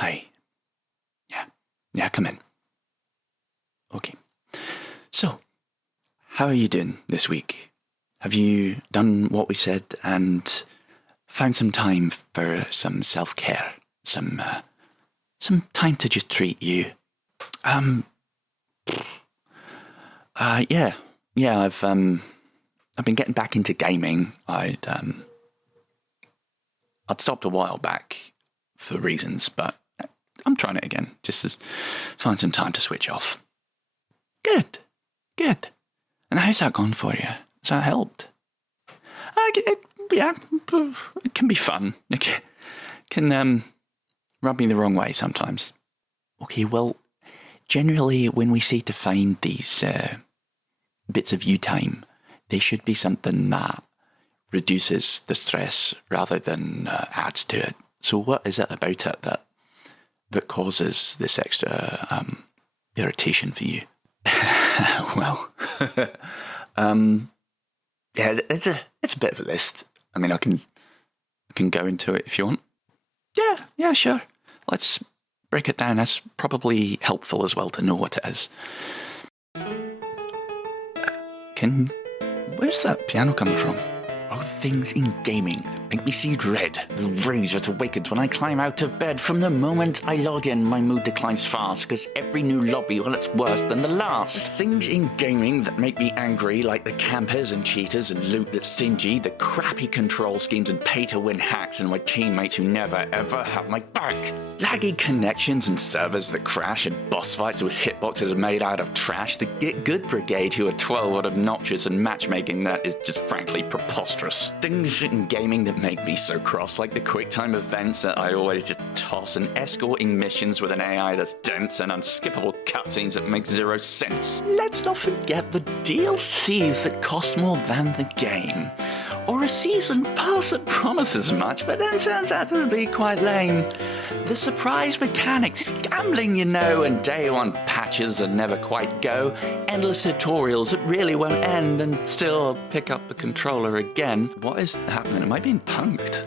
Hi. Yeah, come in. Okay. So, how are you doing this week? Have you done what we said and found some time for some self-care? Some time to just treat you? Yeah, I've been getting back into gaming. I'd stopped a while back for reasons, but I'm trying it again, just to find some time to switch off. Good. And how's that gone for you? Has that helped? Yeah, it can be fun. It can rub me the wrong way sometimes. Okay, well, generally when we say to find these bits of you time, they should be something that reduces the stress rather than adds to it. So what is it about it that causes this extra irritation for you? Well, yeah, it's a bit of a list. I mean, I can go into it if you want. Yeah, sure. Let's break it down. That's probably helpful as well to know what it is. Where's that piano coming from? Oh, things in gaming that make me see red. The rage that awakens when I climb out of bed. From the moment I log in, my mood declines fast, because every new lobby, well, it's worse than the last. Things in gaming that make me angry, like the campers and cheaters and loot that's stingy, the crappy control schemes and pay-to-win hacks, and my teammates who never, ever have my back. Laggy connections and servers that crash, and boss fights with hitboxes made out of trash. The Get Good Brigade who are 12 and obnoxious, and matchmaking that is just frankly preposterous. Things in gaming that make me so cross, like the quick time events that I always just toss, and escorting missions with an AI that's dense, and unskippable cutscenes that make zero sense. Let's not forget the DLCs that cost more than the game. Or a season pass that promises much, but then turns out to be quite lame. The surprise mechanics, it's gambling, you know, and day one patches that never quite go. Endless tutorials that really won't end, and still I'll pick up the controller again. What is happening? Am I being punked?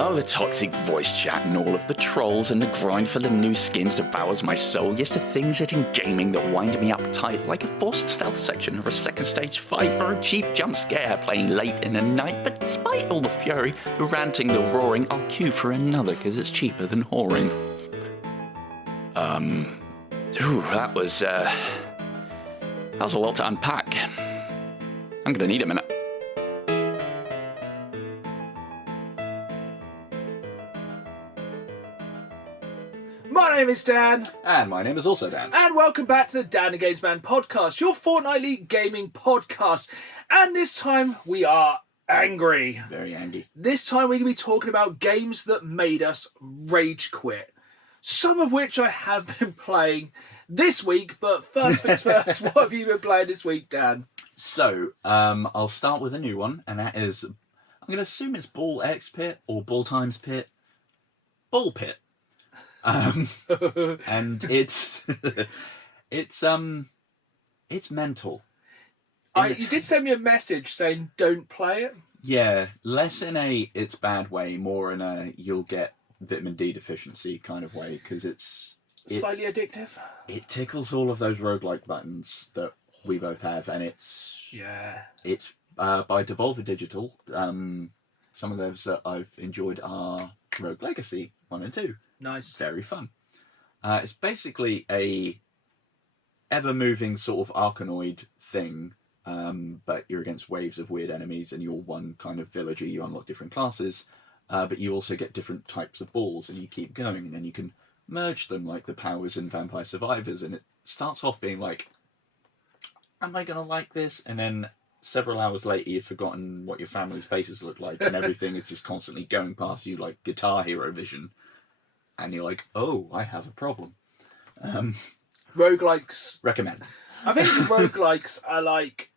Oh, the toxic voice chat and all of the trolls, and the grind for the new skins devours my soul. Yes, the things that in gaming that wind me up tight, like a forced stealth section or a second stage fight or a cheap jump scare playing late in the night. But despite all the fury, the ranting, the roaring, I'll queue for another because it's cheaper than whoring. That was a lot to unpack. I'm gonna need a minute. My name is Dan. And my name is also Dan. And welcome back to the Dan and Games Man podcast, your fortnightly gaming podcast. And this time we are angry. Very angry. This time we're going to be talking about games that made us rage quit. Some of which I have been playing this week, but first things first, what have you been playing this week, Dan? So, I'll start with a new one, and that is, I'm going to assume it's Ball X Pit or Ball Times Pit. Ball Pit. And it's mental. You did send me a message saying don't play it. Yeah, less in a it's bad way, more in a you'll get vitamin D deficiency kind of way, because it's slightly addictive. It tickles all of those roguelike buttons that we both have, and it's by Devolver Digital. Some of those that I've enjoyed are Rogue Legacy 1 and 2. Nice. Very fun. It's basically a ever-moving sort of Arkanoid thing, but you're against waves of weird enemies, and you're one kind of villager. You unlock different classes, but you also get different types of balls, and you keep going, and then you can merge them like the powers in Vampire Survivors, and it starts off being like, am I going to like this? And then several hours later, you've forgotten what your family's faces look like, and everything is just constantly going past you like Guitar Hero vision. And you're like, oh, I have a problem. Roguelikes. Recommend. I think roguelikes are like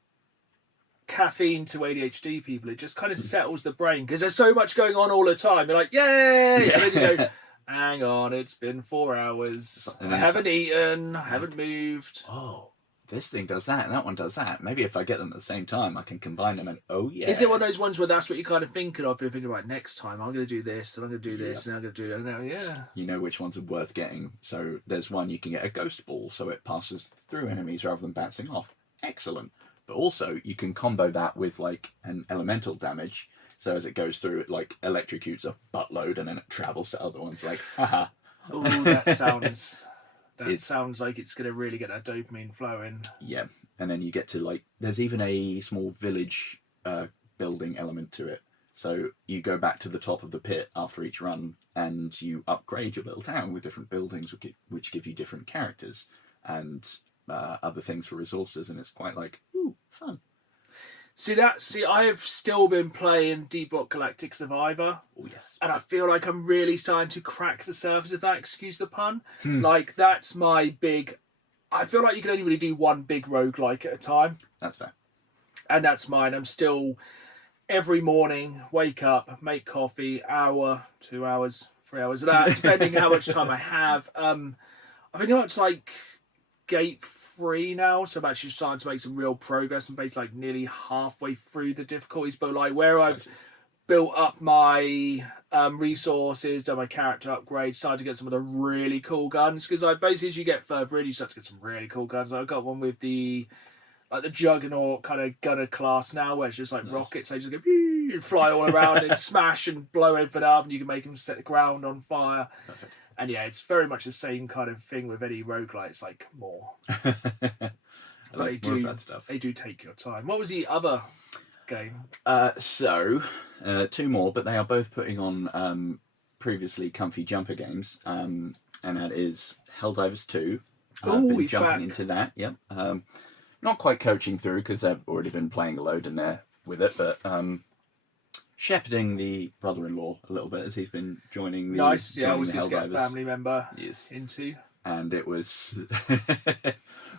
caffeine to ADHD people. It just kind of settles the brain because there's so much going on all the time. You're like, yay! And then you go, hang on, it's been 4 hours. I haven't eaten, I haven't moved. Oh, this thing does that and that one does that. Maybe if I get them at the same time, I can combine them and Is it one of those ones where that's what you're kind of thinking of? You're thinking, right, next time I'm going to do this, and I'm going to do this, and I'm going to do that. Yeah. You know which ones are worth getting. So there's one you can get a ghost ball, so it passes through enemies rather than bouncing off. Excellent. But also you can combo that with like an elemental damage. So as it goes through, it like electrocutes a buttload, and then it travels to other ones. Like, haha. Oh, that sounds. Sounds like it's going to really get that dopamine flowing. Yeah, and then you get to like, there's even a small village building element to it. So you go back to the top of the pit after each run, and you upgrade your little town with different buildings, which give you different characters and other things for resources, and it's quite like, ooh, fun. See, I have still been playing Deep Rock Galactic Survivor. Oh, yes. And I feel like I'm really starting to crack the surface of that, excuse the pun. Like, that's my big... I feel like you can only really do one big roguelike at a time. That's fair. And that's mine. I'm still... Every morning, wake up, make coffee, hour, 2 hours, 3 hours of that, depending how much time I have. I think I'm to like gate 3 now, so I'm actually starting to make some real progress. I'm basically like nearly halfway through the difficulties, but like where I've built up my resources, done my character upgrades, started to get some of the really cool guns, because like basically as you get further in, you start to get some really cool guns. I've got one with the Juggernaut kind of gunner class now, where it's just like rockets. They just go and fly all around and smash and blow everything up, and you can make them set the ground on fire. Perfect. And yeah, it's very much the same kind of thing with any roguelite. It's like more. They do take your time. What was the other game? So 2 more, but they are both putting on previously comfy jumper games, and that is Helldivers 2. I've been jumping into that. Yep. Not quite coaching through because I've already been playing a load in there with it, but shepherding the brother-in-law a little bit as he's been joining the nice. Yeah, always good to Helldivers. get a family member Yes. into. And it was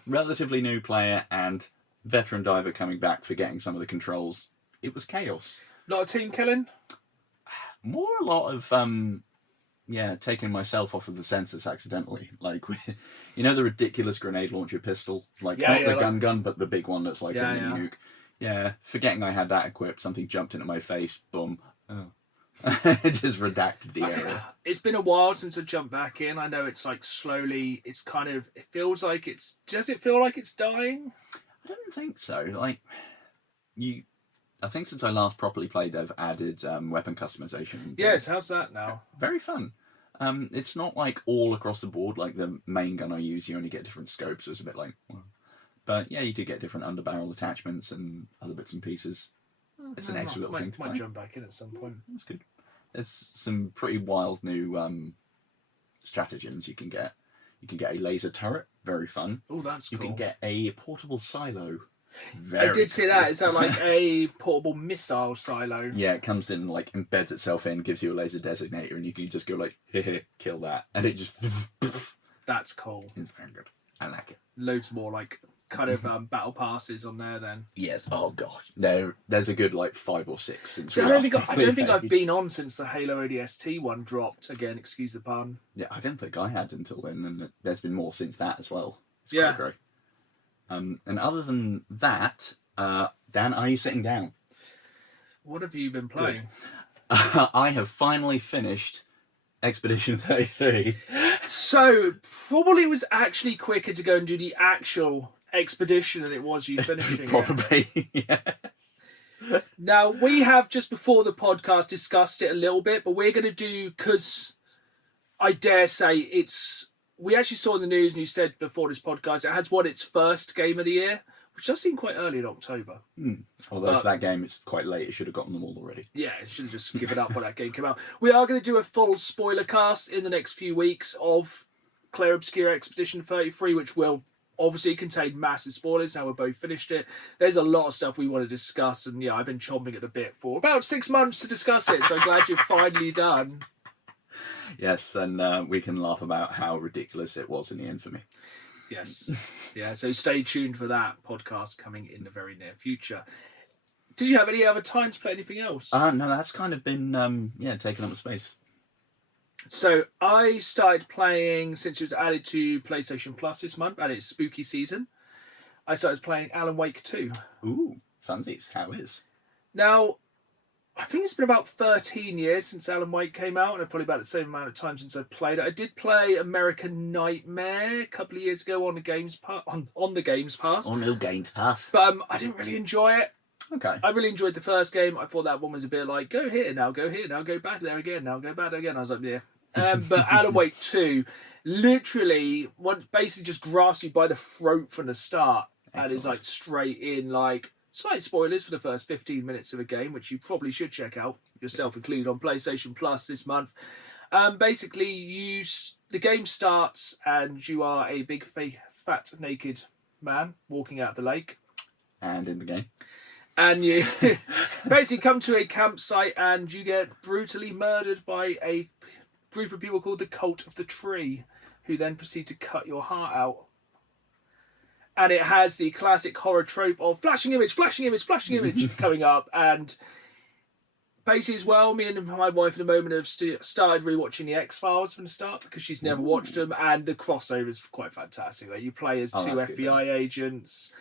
relatively new player and veteran diver coming back, forgetting some of the controls. It was chaos. Lot of team killing? More a lot of taking myself off of the sensors accidentally. Like, you know the ridiculous grenade launcher pistol? Like, not the gun, but the big one that's like a mini nuke. Yeah, forgetting I had that equipped, something jumped into my face, boom. Oh. Just redacted the area. It's been a while since I jumped back in. I know it's like slowly, it's kind of, it feels like it's, does it feel like it's dying? I don't think so. Like, I think since I last properly played, they've added weapon customization. Yes, how's that now? Very fun. It's not like all across the board, like the main gun I use, you only get different scopes, so it's a bit like, well. But yeah, you do get different underbarrel attachments and other bits and pieces. It's an extra little thing to play. Might jump back in at some point. That's good. There's some pretty wild new stratagems you can get. You can get a laser turret, very fun. Oh, that's cool. You can get a portable silo. I did see that. Is that like a portable missile silo? Yeah, it comes in, like, embeds itself in, gives you a laser designator, and you can just go like, kill that. And it just... That's cool. It's very good. I like it. Loads more, like, kind of battle passes on there then. Yes. Oh, gosh. There's a good, like, 5 or 6 since I don't think I've been on since the Halo ODST one dropped. Again, excuse the pun. Yeah, I don't think I had until then, and there's been more since that as well. It's quite great. And other than that, Dan, are you sitting down? What have you been playing? I have finally finished Expedition 33. So, probably was actually quicker to go and do the actual expedition than it was you finishing Probably, yes. Now, we have, just before the podcast, discussed it a little bit, but we're going to do, because I dare say we actually saw in the news, and you said before this podcast, it has won its first game of the year, which does seem quite early in October. Although for that game, it's quite late. It should have gotten them all already. Yeah, it should have just given up when that game came out. We are going to do a full spoiler cast in the next few weeks of Clair Obscura Expedition 33, which will obviously contain massive spoilers. Now we've both finished it. There's a lot of stuff we want to discuss, and yeah, I've been chomping at the bit for about 6 months to discuss it, so I'm glad you're finally done. Yes, and we can laugh about how ridiculous it was in the end for me. Yes. Yeah, so stay tuned for that podcast coming in the very near future. Did you have any other time to play anything else? No, that's kind of been, taking up the space. So I started playing, since it was added to PlayStation Plus this month, and it's spooky season. I started playing Alan Wake 2. Ooh, funsies. How is? Now, I think it's been about 13 years since Alan Wake came out, and probably about the same amount of time since I played it. I did play American Nightmare a couple of years ago on the Games Pass. On the Games Pass. On no Games Pass. But I didn't really enjoy it. Okay. I really enjoyed the first game. I thought that one was a bit like, go here, now go back there again, now go back there again. I was like, yeah. But Alan Wake 2 literally basically just grasps you by the throat from the start. Excellent. And is like straight in, like, slight spoilers for the first 15 minutes of a game, which you probably should check out, yourself included, on PlayStation Plus this month. Basically, the game starts and you are a big, fat, naked man walking out of the lake. And in the game. And you basically come to a campsite and you get brutally murdered by a group of people called the Cult of the Tree, who then proceed to cut your heart out. And it has the classic horror trope of flashing image coming up. And basically as well, me and my wife at the moment have started rewatching the X-Files from the start because she's never watched them. And the crossover is quite fantastic. Like, you play as two FBI agents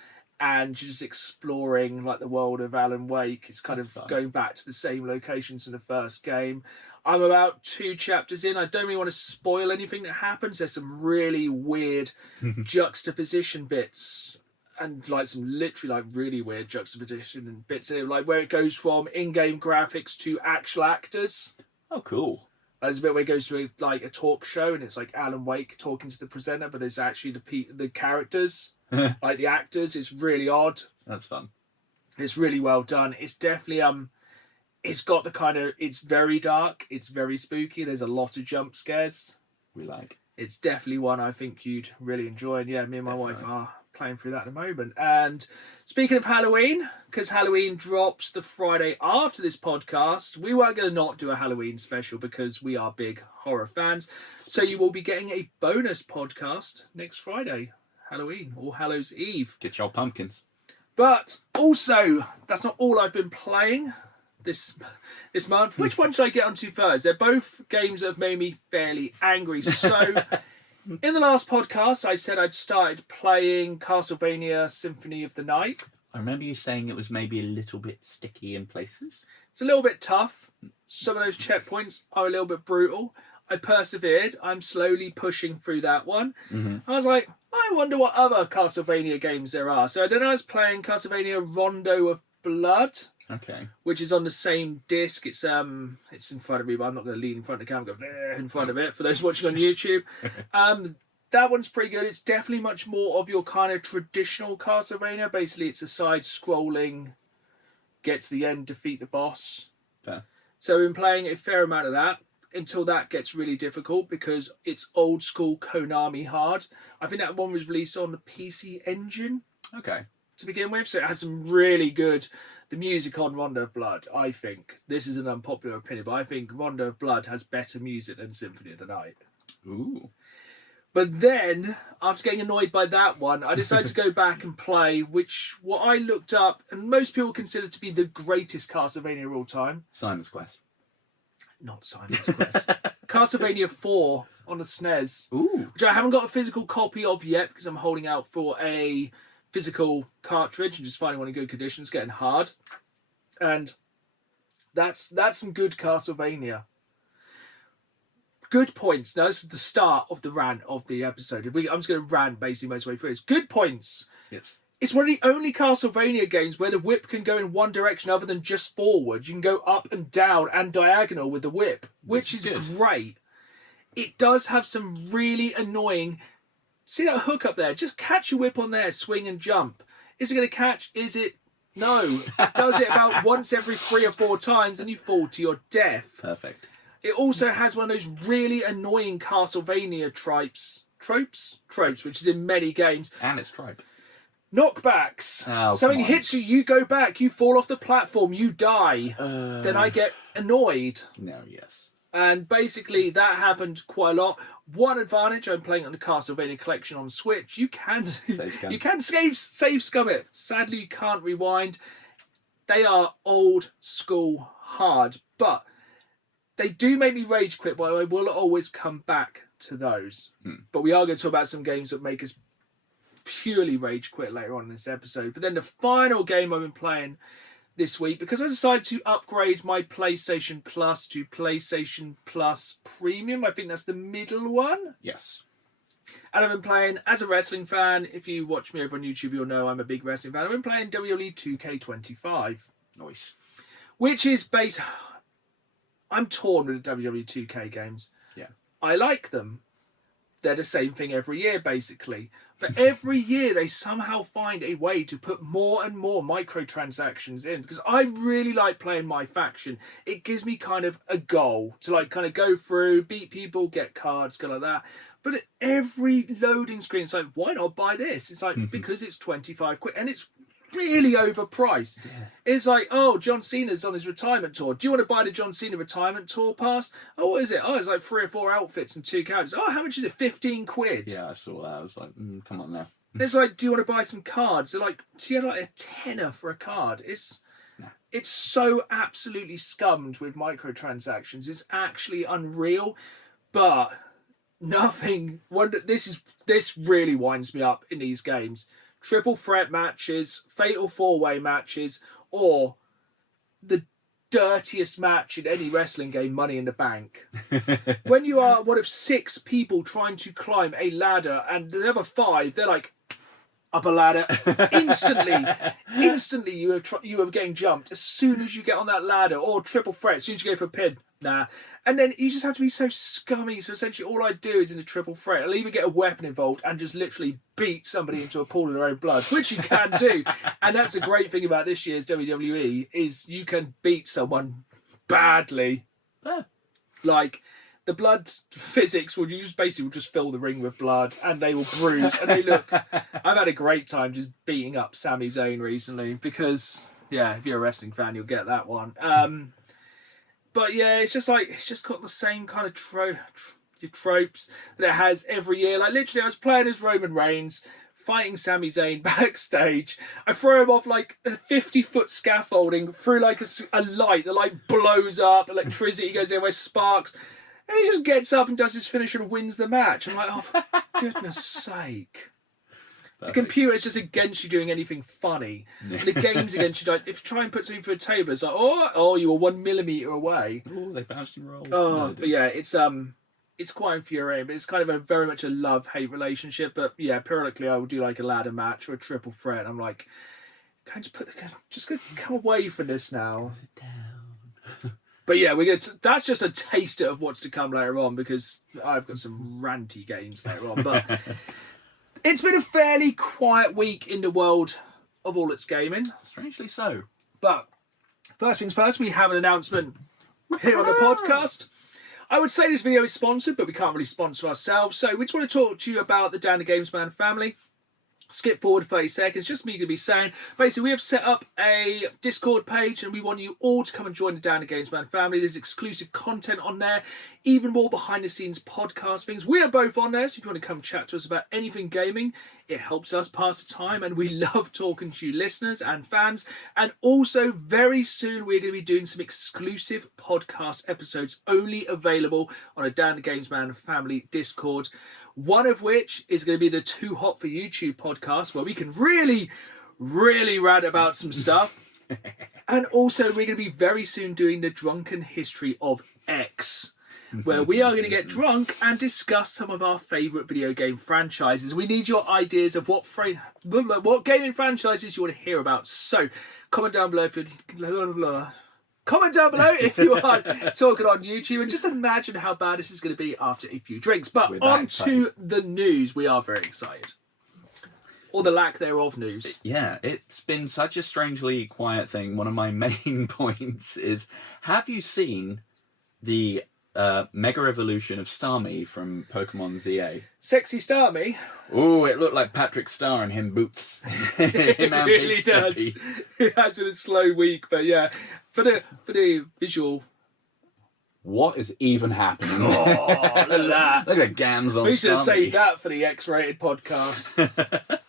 and you're just exploring like the world of Alan Wake. It's kind of going back to the same locations in the first game. I'm about 2 chapters in. I don't really want to spoil anything that happens. There's some really weird juxtaposition bits and like some literally like really weird juxtaposition and bits in it, like where it goes from in-game graphics to actual actors. Oh, cool. There's a bit where it goes to a talk show and it's like Alan Wake talking to the presenter, but it's actually the characters, like the actors. It's really odd. That's fun. It's really well done. It's definitely it's got the kind of, it's very dark, it's very spooky. There's a lot of jump scares. We like. It's definitely one I think you'd really enjoy. And yeah, me and my wife are playing through that at the moment. And speaking of Halloween, because Halloween drops the Friday after this podcast, we weren't going to not do a Halloween special because we are big horror fans. So you will be getting a bonus podcast next Friday, Halloween, All Hallows Eve. Get your pumpkins. But also, that's not all I've been playing this month. Which one should I get onto first? They're both games that have made me fairly angry. So, in the last podcast, I said I'd started playing Castlevania Symphony of the Night. I remember you saying it was maybe a little bit sticky in places. It's a little bit tough. Some of those checkpoints are a little bit brutal. I persevered. I'm slowly pushing through that one. Mm-hmm. I was like, I wonder what other Castlevania games there are. So then I was playing Castlevania Rondo of Blood. Okay. Which is on the same disc. It's in front of me, but I'm not going to lean in front of the camera and go there in front of it for those watching on YouTube. That one's pretty good. It's definitely much more of your kind of traditional Castlevania. Basically, it's a side-scrolling, get to the end, defeat the boss. Fair. So I've been playing a fair amount of that until that gets really difficult because it's old-school Konami hard. I think that one was released on the PC Engine. Okay. To begin with, so it has some really good. The music on Rondo of Blood, I think, this is an unpopular opinion, but I think Rondo of Blood has better music than Symphony of the Night. Ooh. But then, after getting annoyed by that one, I decided to go back and play what I looked up, and most people consider to be the greatest Castlevania of all time. Simon's Quest. Not Simon's Quest. Castlevania 4 on the SNES. Ooh. Which I haven't got a physical copy of yet because I'm holding out for a physical cartridge and just finding one in good condition. It's getting hard. And that's some good Castlevania. Good points. Now, this is the start of the rant of the episode. I'm just going to rant basically most way through. It's good points. Yes. It's one of the only Castlevania games where the whip can go in one direction other than just forward. You can go up and down and diagonal with the whip, which is great. It does have some really annoying... See that hook up there? Just catch your whip on there, swing and jump. Is it going to catch? Is it? No. It does it about once every 3 or 4 times and you fall to your death. Perfect. It also has one of those really annoying Castlevania tropes, which is in many games. And it's tripe. Knockbacks. Oh, Something hits you, you go back, you fall off the platform, you die. Then I get annoyed. No, yes. And basically that happened quite a lot. One advantage, I'm playing on the Castlevania collection on Switch. You can save scum it. Sadly, you can't rewind. They are old school hard, but they do make me rage quit, but I will always come back to those. But we are going to talk about some games that make us purely rage quit later on in this episode. But then the final game I've been playing this week, because I decided to upgrade my PlayStation Plus to PlayStation Plus Premium. I think that's the middle one. Yes. And I've been playing, as a wrestling fan, if you watch me over on YouTube, you'll know I'm a big wrestling fan. I've been playing WWE 2K25. Nice. Which is based... I'm torn with the WWE 2K games. Yeah. I like them. They're the same thing every year, basically. But every year they somehow find a way to put more and more microtransactions in. Because I really like playing my faction. It gives me kind of a goal to like kind of go through, beat people, get cards, go like that. But at every loading screen, it's like, why not buy this? It's like, because it's 25 quid. And it's really overpriced. Yeah. It's like, oh, John Cena's on his retirement tour. Do you want to buy the John Cena retirement tour pass? Oh, what is it? Oh, it's like 3 or 4 outfits and 2 characters. Oh, how much is it? 15 quid. Yeah, I saw that. I was like, come on now. It's like, do you want to buy some cards? They're like, do you have like a tenner for a card? It's so absolutely scummed with microtransactions. It's actually unreal. But nothing. This really winds me up in these games. Triple threat matches, fatal 4-way matches, or the dirtiest match in any wrestling game, Money in the Bank. When you are one of 6 people trying to climb a ladder and the other 5, they're like, up a ladder. Instantly you are getting jumped as soon as you get on that ladder, or triple threat, as soon as you go for a pin. Nah. And then you just have to be so scummy. So essentially all I do is in a triple threat, I'll either get a weapon involved and just literally beat somebody into a pool of their own blood, which you can do. And that's the great thing about this year's WWE is you can beat someone badly. Yeah. Like the blood physics will just fill the ring with blood and they will bruise and they look. I've had a great time just beating up Sami Zayn recently because, yeah, if you're a wrestling fan, you'll get that one. But yeah, it's just got the same kind of tropes that it has every year. Like literally, I was playing as Roman Reigns, fighting Sami Zayn backstage. I throw him off like a 50-foot scaffolding through like a light. The light blows up, electricity goes everywhere, sparks, and he just gets up and does his finisher and wins the match. I'm like, oh, for goodness sake. The computer is just against you doing anything funny. And the game's against you. If you try and put something for a table, it's like, oh, you were 1 millimeter away. Oh, they bounced and rolled. Oh, but yeah, it's quite infuriating. But it's kind of very much a love-hate relationship. But yeah, periodically I will do like a ladder match or a triple threat. And I'm like, just come away from this now. Sit down. But yeah, that's just a taster of what's to come later on because I've got some ranty games later on. But it's been a fairly quiet week in the world of all its gaming. Strangely so. But first things first, we have an announcement here on the podcast. I would say this video is sponsored, but we can't really sponsor ourselves. So we just want to talk to you about the Dan the Games Man family. Skip forward 30 seconds, just me going to be saying, basically we have set up a Discord page and we want you all to come and join the Dan the Games Man family. There's exclusive content on there, even more behind the scenes podcast things. We are both on there, so if you want to come chat to us about anything gaming, it helps us pass the time and we love talking to you listeners and fans. And also very soon we're going to be doing some exclusive podcast episodes only available on a Dan the Games Man family Discord. One of which is going to be the Too Hot for YouTube podcast, where we can really, really rant about some stuff. And also, we're going to be very soon doing the Drunken History of X, where we are going to get drunk and discuss some of our favourite video game franchises. We need your ideas of what gaming franchises you want to hear about. So, comment down below if you... Comment down below if you are talking on YouTube, and just imagine how bad this is going to be after a few drinks. But on to the news. We are very excited. Or the lack thereof news. Yeah, it's been such a strangely quiet thing. One of my main points is, have you seen the Mega Evolution of Starmie from Pokemon ZA? Sexy Starmie? Oh, it looked like Patrick Star and him boots. It really does. It has been a slow week, but yeah. For the visual, what is even happening? Oh, look at Look at Gams on. We should save that for the X-rated podcast.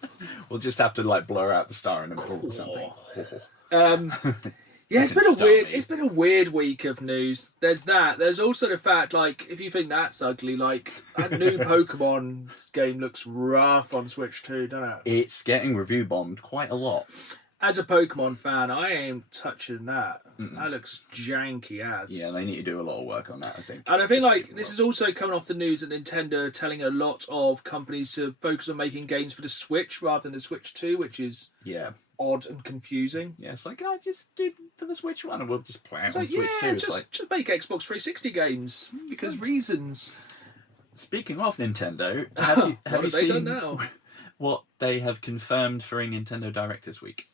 We'll just have to blur out the star in the middle or something. Yeah, You can start me. it's been a weird week of news. There's that. There's also the fact, like, if you think that's ugly, like, that new Pokemon game looks rough on Switch 2, doesn't it? It's getting review bombed quite a lot. As a Pokemon fan, I ain't touching that. That looks janky as. Yeah, they need to do a lot of work on that, I think. And I feel like this is also coming off the news that Nintendo are telling a lot of companies to focus on making games for the Switch rather than the Switch 2, which is odd and confusing. Yeah, it's like, just do it for the Switch one and we'll just play it It's on like, Switch 2. It's just make Xbox 360 games because reasons. Speaking of Nintendo, have you they done seen now? what they have confirmed for a Nintendo Direct this week?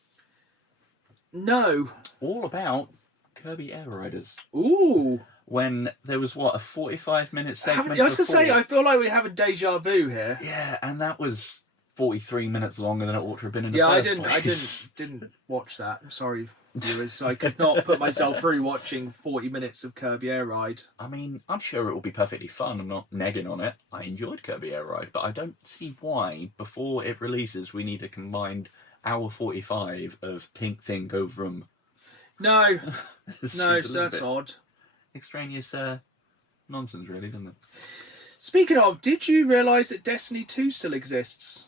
No. All about Kirby Air Riders. Ooh. When there was, a 45-minute segment I was going to say, before? I feel like we have a deja vu here. Yeah, and that was 43 minutes longer than it ought to have been in the first place. I didn't watch that. I'm sorry, viewers. I could not put myself through watching 40 minutes of Kirby Air Ride. I mean, I'm sure it will be perfectly fun. I'm not negging on it. I enjoyed Kirby Air Ride, but I don't see why, before it releases, we need a combined hour 45 of Pink Thing Go Vroom. No. No, that's odd. Extraneous nonsense, really, doesn't it? Speaking of, did you realise that Destiny 2 still exists?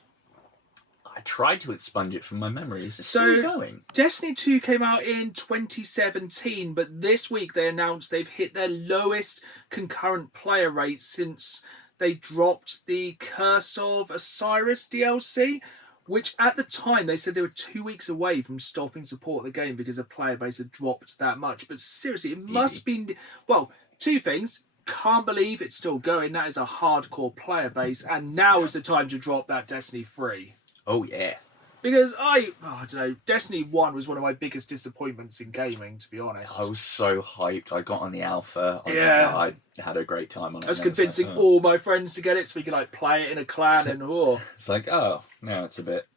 I tried to expunge it from my memory. Is it still going? Destiny 2 came out in 2017, but this week they announced they've hit their lowest concurrent player rate since they dropped the Curse of Osiris DLC, which at the time they said they were 2 weeks away from stopping support of the game because the player base had dropped that much. But seriously, it must be... Well, two things. Can't believe it's still going. That is a hardcore player base. And now is the time to drop that Destiny 3. Oh, yeah. Because I don't know, Destiny 1 was one of my biggest disappointments in gaming, to be honest. I was so hyped. I got on the alpha. I had a great time on it. I was convincing all my friends to get it so we could like play it in a clan and It's like, now it's a bit...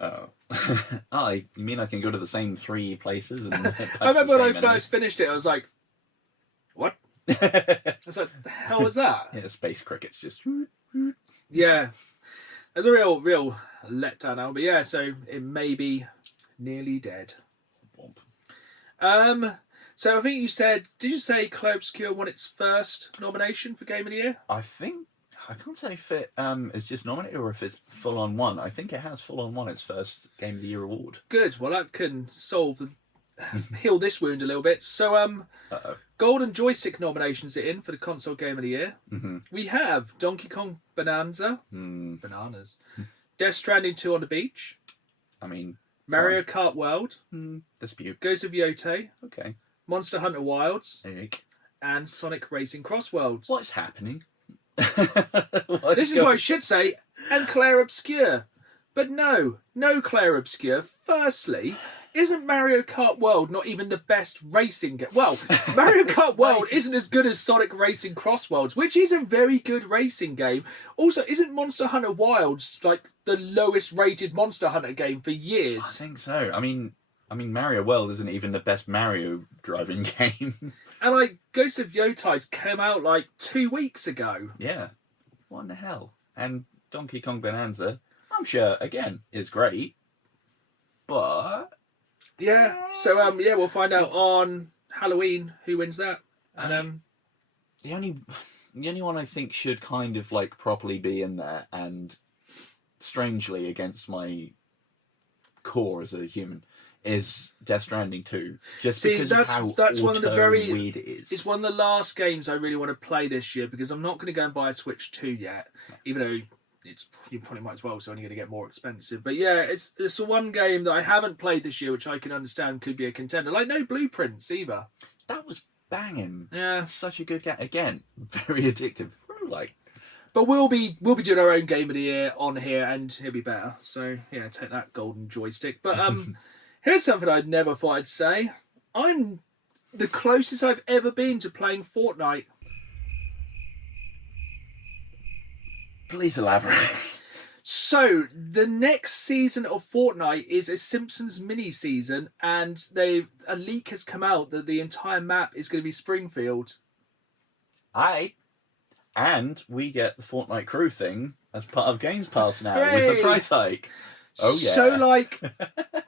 you mean I can go to the same 3 places? And I remember when I first finished it, I was like, what? I was like, the hell was that? Yeah, space crickets just... Yeah. It was a real letdown now. But yeah, so it may be nearly dead. So I think you said, did you say Clair Obscur won its first nomination for Game of the Year? I can't say if it is just nominated or if it's full on won. I think it has full on won its first Game of the Year award. Good. Well, that can heal this wound a little bit. So, Golden Joystick nominations are in for the Console Game of the Year. Mm-hmm. We have Donkey Kong Bonanza. Bananas. Death Stranding 2 on the Beach. I mean... Mario Kart World. Dispute. Ghost of Yote. Okay. Monster Hunter Wilds. Ick. And Sonic Racing Cross Worlds. What's happening? This is what I should say. And Clair Obscur. But no Clair Obscur. Firstly... Isn't Mario Kart World not even the best racing game? Well, Mario Kart World isn't as good as Sonic Racing Cross Worlds, which is a very good racing game. Also, isn't Monster Hunter Wilds like the lowest rated Monster Hunter game for years? I think so. I mean, Mario World isn't even the best Mario driving game. And like Ghost of Yotai came out like 2 weeks ago. Yeah. What in the hell? And Donkey Kong Bonanza, I'm sure, again, is great. But... Yeah. So we'll find out on Halloween who wins that. And the only one I think should kind of like properly be in there, and strangely against my core as a human, is Death Stranding 2. Just because that's one of the very weird it is. It's one of the last games I really want to play this year because I'm not going to go and buy a Switch 2 yet, even though you probably might as well, so only going to get more expensive. But yeah, it's the one game that I haven't played this year, which I can understand could be a contender. Like no Blueprints either. That was banging. Yeah, such a good game. Again, very addictive. Like, but we'll be doing our own Game of the Year on here, and it'll be better. So yeah, take that golden joystick. But here's something I'd never thought I'd say. I'm the closest I've ever been to playing Fortnite. Please elaborate. So, the next season of Fortnite is a Simpsons mini-season, and a leak has come out that the entire map is going to be Springfield. Aye. And we get the Fortnite crew thing as part of Games Pass now Hooray! with the price hike. Oh, yeah. So, like,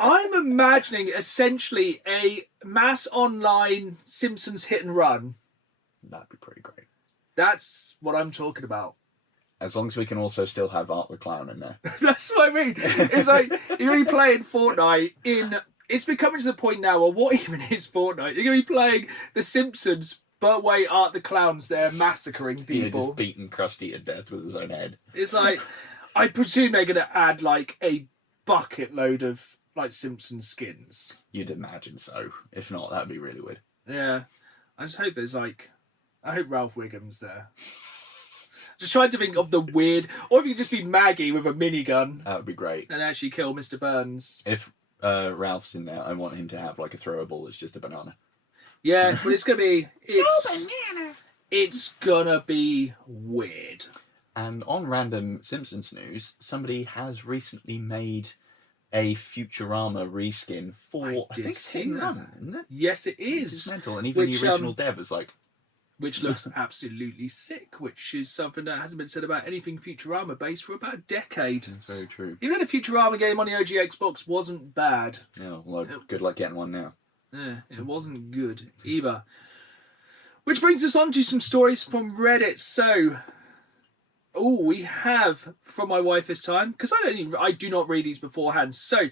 I'm imagining essentially a mass online Simpsons hit and run. That'd be pretty great. That's what I'm talking about. As long as we can also still have Art the Clown in there. That's what I mean. It's like, you're going to be playing Fortnite in... It's becoming to the point now where what even is Fortnite? You're going to be playing The Simpsons, but wait, Art the Clown's there massacring people. Yeah, just beating Krusty to death with his own head. It's like, I presume they're going to add, like, a bucket load of, like, Simpsons skins. You'd imagine so. If not, that'd be really weird. Yeah. I just hope there's, like... I hope Ralph Wiggum's there. Just trying to think of the weird... Or if you could just be Maggie with a minigun. That would be great. And actually kill Mr. Burns. If Ralph's in there, I want him to have like a throwable that's just a banana. Yeah, but it's going to be... It's going to be weird. And on random Simpsons news, somebody has recently made a Futurama reskin for, I think it's Hit and Run, isn't it? Yes, it It's is. mental. And even Which, the original dev is like... Which looks absolutely sick, which is something that hasn't been said about anything Futurama-based for about a decade. That's very true. Even the Futurama game on the OG Xbox wasn't bad. Yeah, well, good luck getting one now. Yeah, it wasn't good either. Which brings us on to some stories from Reddit. So, we have from my wife this time, because I do not read these beforehand. So,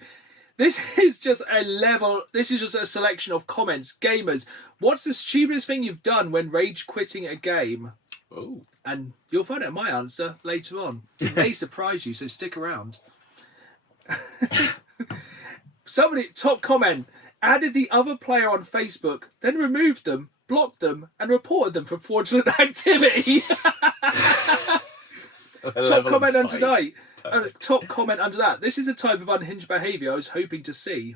this is just a selection of comments. Gamers, what's the stupidest thing you've done when rage quitting a game? Oh. And you'll find out my answer later on. It may surprise you, so stick around. Somebody, top comment, added the other player on Facebook, then removed them, blocked them, and reported them for fraudulent activity. Top comment under tonight. Top comment under that. This is a type of unhinged behaviour I was hoping to see.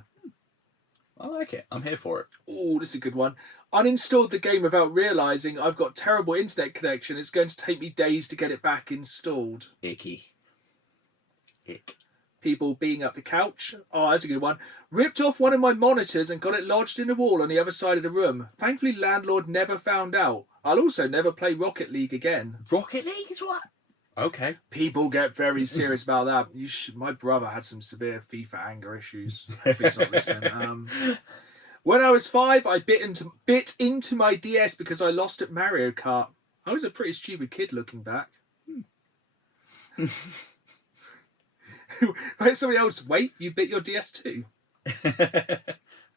I like it. I'm here for it. Oh, this is a good one. Uninstalled the game without realising I've got terrible internet connection. It's going to take me days to get it back installed. Icky. Ick. People beating up the couch. Oh, that's a good one. Ripped off one of my monitors and got it lodged in the wall on the other side of the room. Thankfully, landlord never found out. I'll also never play Rocket League again. Rocket League is what? Okay. People get very serious about that. My brother had some severe FIFA anger issues. If he's not listening. When I was 5, I bit into my DS because I lost at Mario Kart. I was a pretty stupid kid looking back. Somebody else, wait, you bit your DS too?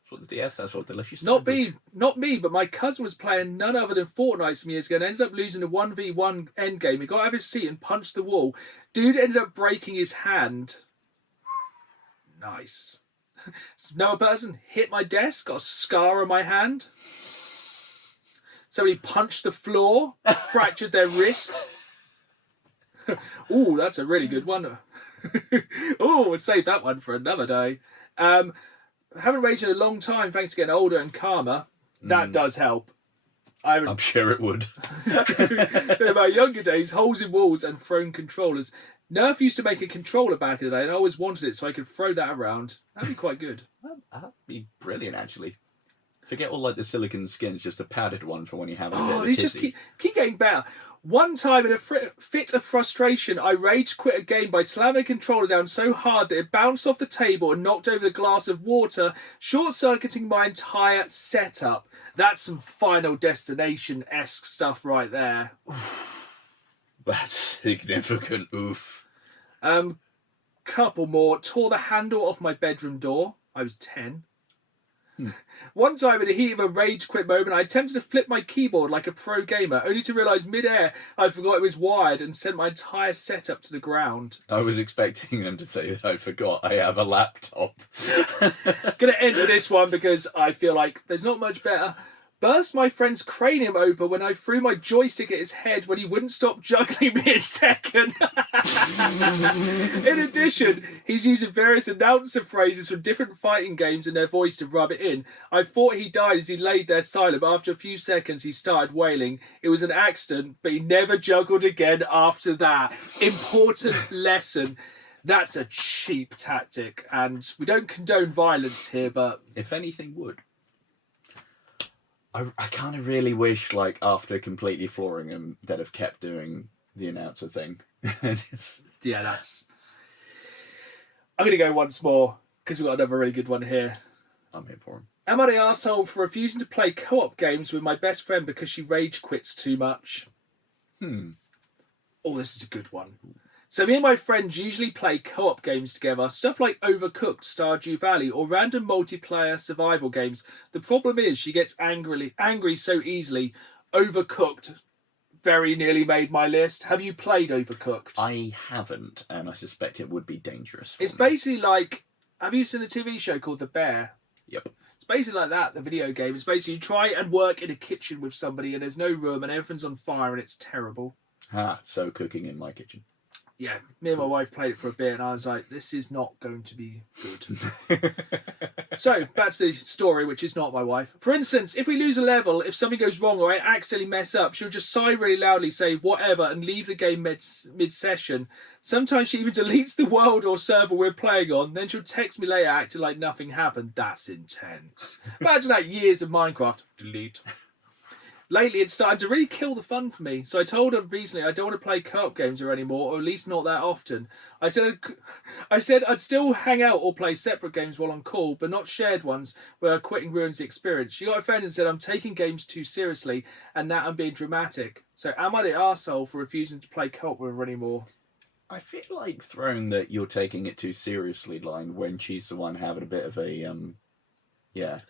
For the DS, that's what delicious. Not me, but my cousin was playing none other than Fortnite some years ago and ended up losing a 1v1 endgame. He got out of his seat and punched the wall. Dude ended up breaking his hand. Nice. Another person hit my desk, got a scar on my hand. Somebody punched the floor, fractured their wrist. Ooh, that's a really good one. We'll save that one for another day. Haven't raged in a long time thanks to getting older and calmer. That does help. I'm sure it would. In my younger days, holes in walls and thrown controllers. Nerf used to make a controller back in the day and I always wanted it so I could throw that around. That'd be quite good. That'd be brilliant, actually. Forget all like the silicon skins, just a padded one for when you have a bit of a they just keep getting better. One time in a fit of frustration, I rage quit a game by slamming a controller down so hard that it bounced off the table and knocked over the glass of water, short-circuiting my entire setup. That's some Final Destination-esque stuff right there. That's significant. Oof. Couple more. Tore the handle off my bedroom door. I was 10. One time in the heat of a rage quit moment, I attempted to flip my keyboard like a pro gamer, only to realise mid-air I forgot it was wired and sent my entire setup to the ground. I was expecting them to say that I forgot I have a laptop. Gonna end with this one because I feel like there's not much better. Burst my friend's cranium open when I threw my joystick at his head when he wouldn't stop juggling me in second. In addition, he's using various announcer phrases from different fighting games in their voice to rub it in. I thought he died as he laid there silent, but after a few seconds he started wailing. It was an accident, but he never juggled again after that. Important lesson. That's a cheap tactic, and we don't condone violence here, but... If anything would. I kind of really wish, like, after completely flooring him, they'd have kept doing the announcer thing. Yeah, that's... I'm going to go once more because we've got another really good one here. I'm here for him. Am I the arsehole for refusing to play co-op games with my best friend because she rage quits too much? Oh, this is a good one. So me and my friends usually play co-op games together, stuff like Overcooked, Stardew Valley, or random multiplayer survival games. The problem is she gets angry so easily. Overcooked very nearly made my list. Have you played Overcooked? I haven't, and I suspect it would be dangerous for It's me. basically like, have you seen a TV show called The Bear? Yep. It's basically like that, the video game. It's basically you try and work in a kitchen with somebody and there's no room and everything's on fire and it's terrible. So cooking in my kitchen. Yeah, me and my wife played it for a bit and I was like, this is not going to be good. So, back to the story, which is not my wife. For instance, if we lose a level, if something goes wrong or I accidentally mess up, she'll just sigh really loudly, say whatever, and leave the game mid-session. Sometimes she even deletes the world or server we're playing on, then she'll text me later acting like nothing happened. That's intense. Imagine that, years of Minecraft. Delete. Lately, it's starting to really kill the fun for me. So I told her recently I don't want to play co-op games with her anymore, or at least not that often. I said I'd still hang out or play separate games while on call, but not shared ones where quitting ruins the experience. She got offended and said I'm taking games too seriously and that I'm being dramatic. So am I the arsehole for refusing to play co-op with her anymore? I feel like throwing that you're taking it too seriously line when she's the one having a bit of a, yeah.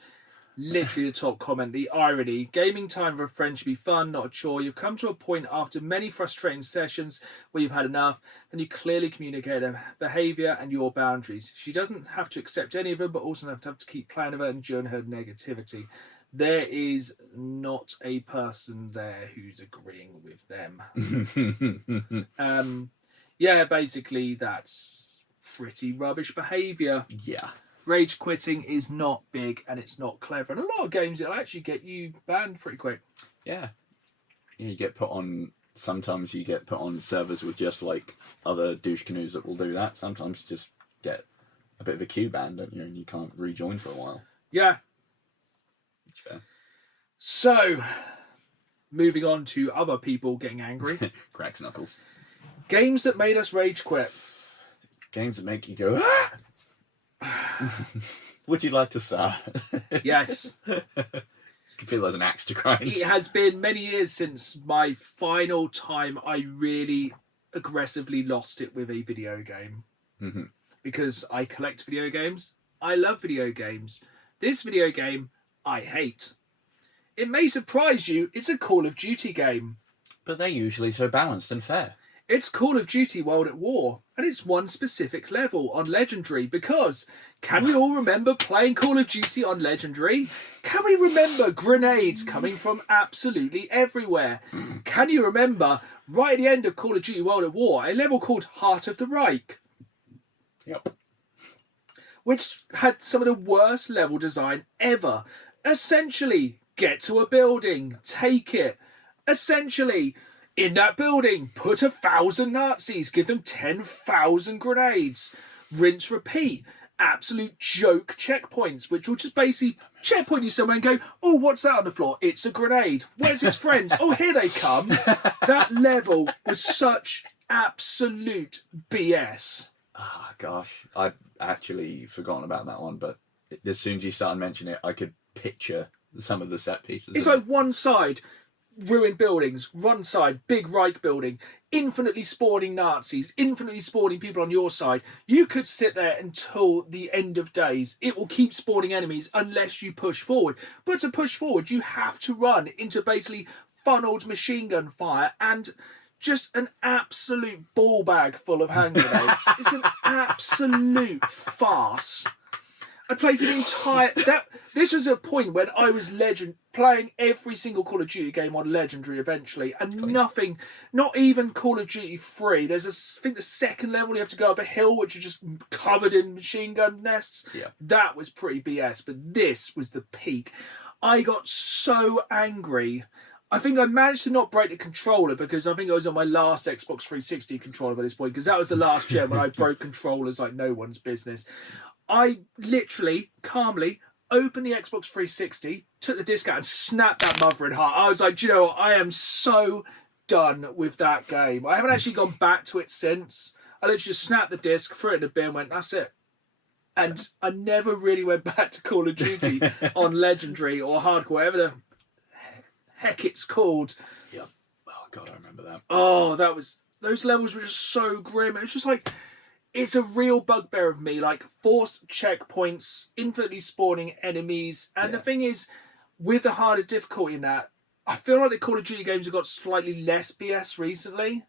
Literally the top comment, the irony. Gaming time with a friend should be fun, not a chore. You've come to a point after many frustrating sessions where you've had enough, then you clearly communicate her behaviour and your boundaries. She doesn't have to accept any of them, but also have to keep playing with her and enduring her negativity. There is not a person there who's agreeing with them. Yeah, basically that's pretty rubbish behaviour. Yeah. Rage quitting is not big and it's not clever. And a lot of games, it'll actually get you banned pretty quick. Yeah. You get put on, sometimes you get put on servers with just like other douche canoes that will do that. Sometimes you just get a bit of a queue ban, don't you? And you can't rejoin for a while. Yeah. It's fair. So, moving on to other people getting angry. Cracks knuckles. Games that made us rage quit. Games that make you go, ah! Would you like to start? Yes. You can feel there's an axe to grind. It has been many years since my final time I really aggressively lost it with a video game. Mm-hmm. Because I collect video games. I love video games. This video game, I hate. It may surprise you, it's a Call of Duty game. But they're usually so balanced and fair. It's Call of Duty World at War, and it's one specific level on Legendary, because can we all remember playing Call of Duty on Legendary? Can we remember grenades coming from absolutely everywhere? Can you remember, right at the end of Call of Duty World at War, a level called Heart of the Reich? Yep. Which had some of the worst level design ever. Essentially, get to a building, take it. Essentially, in that building, put 1,000 Nazis, give them 10,000 grenades. Rinse, repeat. Absolute joke checkpoints, which will just basically checkpoint you somewhere and go, oh, what's that on the floor? It's a grenade. Where's his friends? Oh, here they come. That level was such absolute BS. Oh, gosh. I'd actually forgotten about that one, but as soon as you started mentioning it, I could picture some of the set pieces. It's like one side, ruined buildings, one side, big Reich building, infinitely spawning Nazis, infinitely spawning people on your side. You could sit there until the end of days. It will keep spawning enemies unless you push forward. But to push forward, you have to run into basically funneled machine gun fire and just an absolute ball bag full of hand grenades. It's an absolute farce. I played for the entire... This was a point when I was playing every single Call of Duty game on Legendary eventually, and nothing, not even Call of Duty 3. There's, I think, the second level you have to go up a hill, which is just covered in machine gun nests. Yeah. That was pretty BS, but this was the peak. I got so angry. I think I managed to not break the controller because I think I was on my last Xbox 360 controller by this point, because that was the last gen when I broke controllers like no one's business. I literally, calmly, opened the Xbox 360, took the disc out and snapped that mother in half. I was like, do you know what? I am so done with that game. I haven't actually gone back to it since. I literally just snapped the disc, threw it in the bin and went, that's it. And I never really went back to Call of Duty on Legendary or Hardcore, whatever the heck it's called. Yeah. Oh, God, I remember that. Oh, those levels were just so grim. It was just like, it's a real bugbear of me, like forced checkpoints, infinitely spawning enemies. And the thing is, with the harder difficulty in that, I feel like the Call of Duty games have got slightly less BS recently.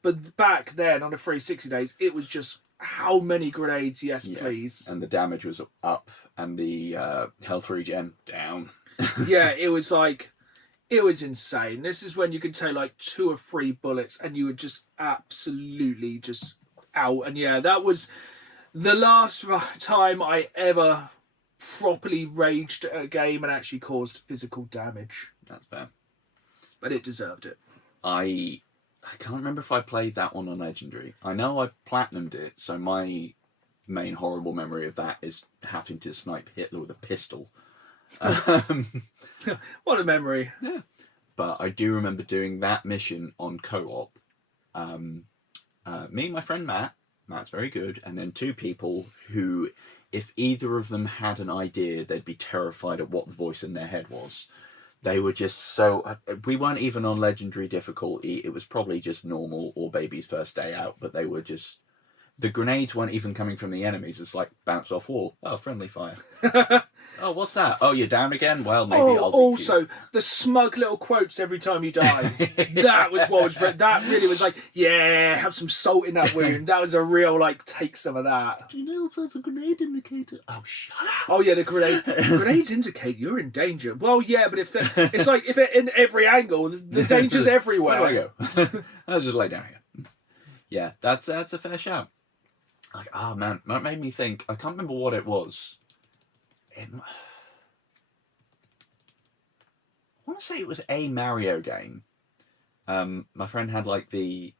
But back then, on the 360 days, it was just, how many grenades? Yes, please. And the damage was up, and the health regen down. Yeah, it was like, it was insane. This is when you could take like 2 or 3 bullets, and you were just absolutely just out. And yeah, that was the last time I ever properly raged at a game and actually caused physical damage. That's fair. But it deserved it. I can't remember if I played that one on Legendary. I know I platinumed it, so my main horrible memory of that is having to snipe Hitler with a pistol. What a memory. Yeah. But I do remember doing that mission on co-op. Me and my friend Matt's very good, and then 2 people who, if either of them had an idea, they'd be terrified at what the voice in their head was. They were just so... We weren't even on Legendary difficulty. It was probably just normal or baby's first day out, but they were just... The grenades weren't even coming from the enemies. It's like, bounce off wall. Oh, friendly fire. Oh, what's that? Oh, you're down again? Well, maybe I'll... Also, the smug little quotes every time you die. That was what was... That really was like, yeah, have some salt in that wound. That was a real, like, take some of that. Do you know if there's a grenade indicator? Oh, shut up. Oh, yeah, the grenades indicate you're in danger. Well, yeah, but if it's like, if it in every angle, the danger's everywhere. Where do I go? I'll just lay down here. Yeah, that's a fair shout. Like, oh man, that made me think. I can't remember what it was. I want to say it was a Mario game. My friend had like the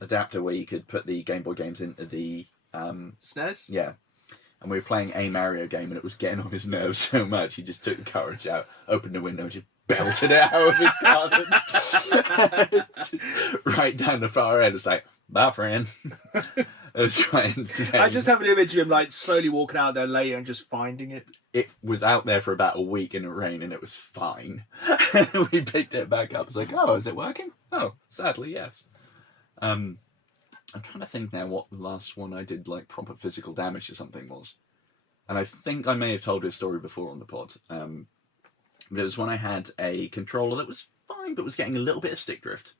adapter where you could put the Game Boy games into the SNES? Yeah. And we were playing a Mario game, and it was getting on his nerves so much, he just took the cartridge out, opened the window, and just belted it out of his garden. Right down the far end. It's like, bye, friend. It was quite insane. I just have an image of him like slowly walking out there later and just finding it. It was out there for about a week in the rain, and it was fine. We picked it back up. It's like, oh, is it working? Oh, sadly, yes. I'm trying to think now what the last one I did, like, proper physical damage to something was. And I think I may have told this story before on the pod. But it was when I had a controller that was fine, but was getting a little bit of stick drift.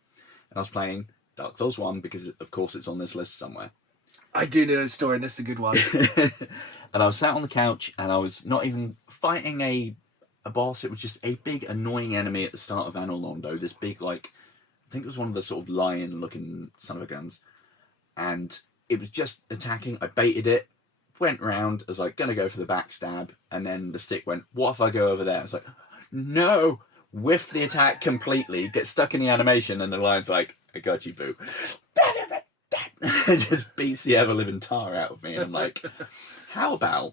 And I was playing Dark Souls 1 because, of course, it's on this list somewhere. I do know a story, and this is a good one. And I was sat on the couch, and I was not even fighting a boss. It was just a big, annoying enemy at the start of Anor Londo. This big, like, I think it was one of the sort of lion-looking son of a guns. And it was just attacking. I baited it, went round. I was like, gonna go for the backstab. And then the stick went, what if I go over there? I was like, no! Whiff the attack completely, get stuck in the animation, and the lion's like, I got you, boo. It just beats the ever-living tar out of me. And I'm like, how about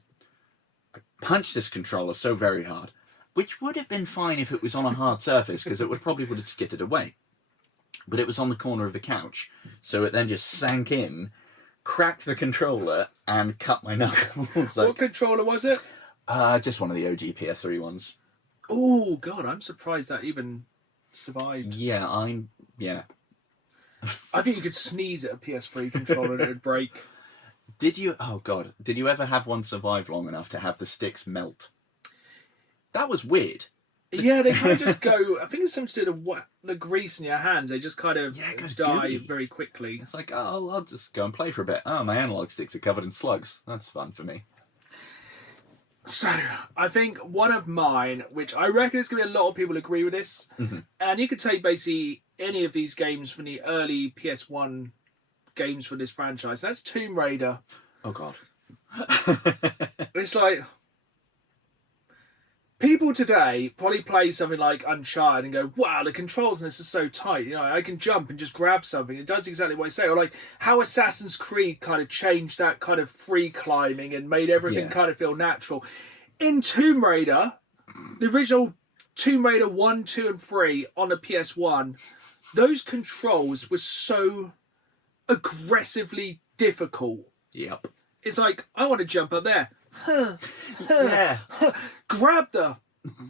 I punch this controller so very hard, which would have been fine if it was on a hard surface, because it probably would have skittered away. But it was on the corner of the couch, so it then just sank in, cracked the controller, and cut my knuckles. What controller was it? Just one of the OG PS3 ones. Oh, God, I'm surprised that even survived. Yeah, yeah. I think you could sneeze at a PS3 controller and it would break. Did you ever have one survive long enough to have the sticks melt? That was weird. Yeah, they kind of just go... I think it's something to do with the grease in your hands. They just kind of die gooey very quickly. It's like, oh, I'll just go and play for a bit. Oh, my analog sticks are covered in slugs. That's fun for me. So, I think one of mine, which I reckon is going to be a lot of people agree with this, and you could take basically any of these games from the early PS1 games for this franchise. That's Tomb Raider. Oh, God. It's like... People today probably play something like Uncharted and go, wow, the controls in this are so tight. You know, I can jump and just grab something. It does exactly what I say. Or like how Assassin's Creed kind of changed that kind of free climbing and made everything kind of feel natural. In Tomb Raider, the original Tomb Raider 1, 2 and 3 on the PS1, those controls were so aggressively difficult. Yep. It's like, I want to jump up there. Yeah.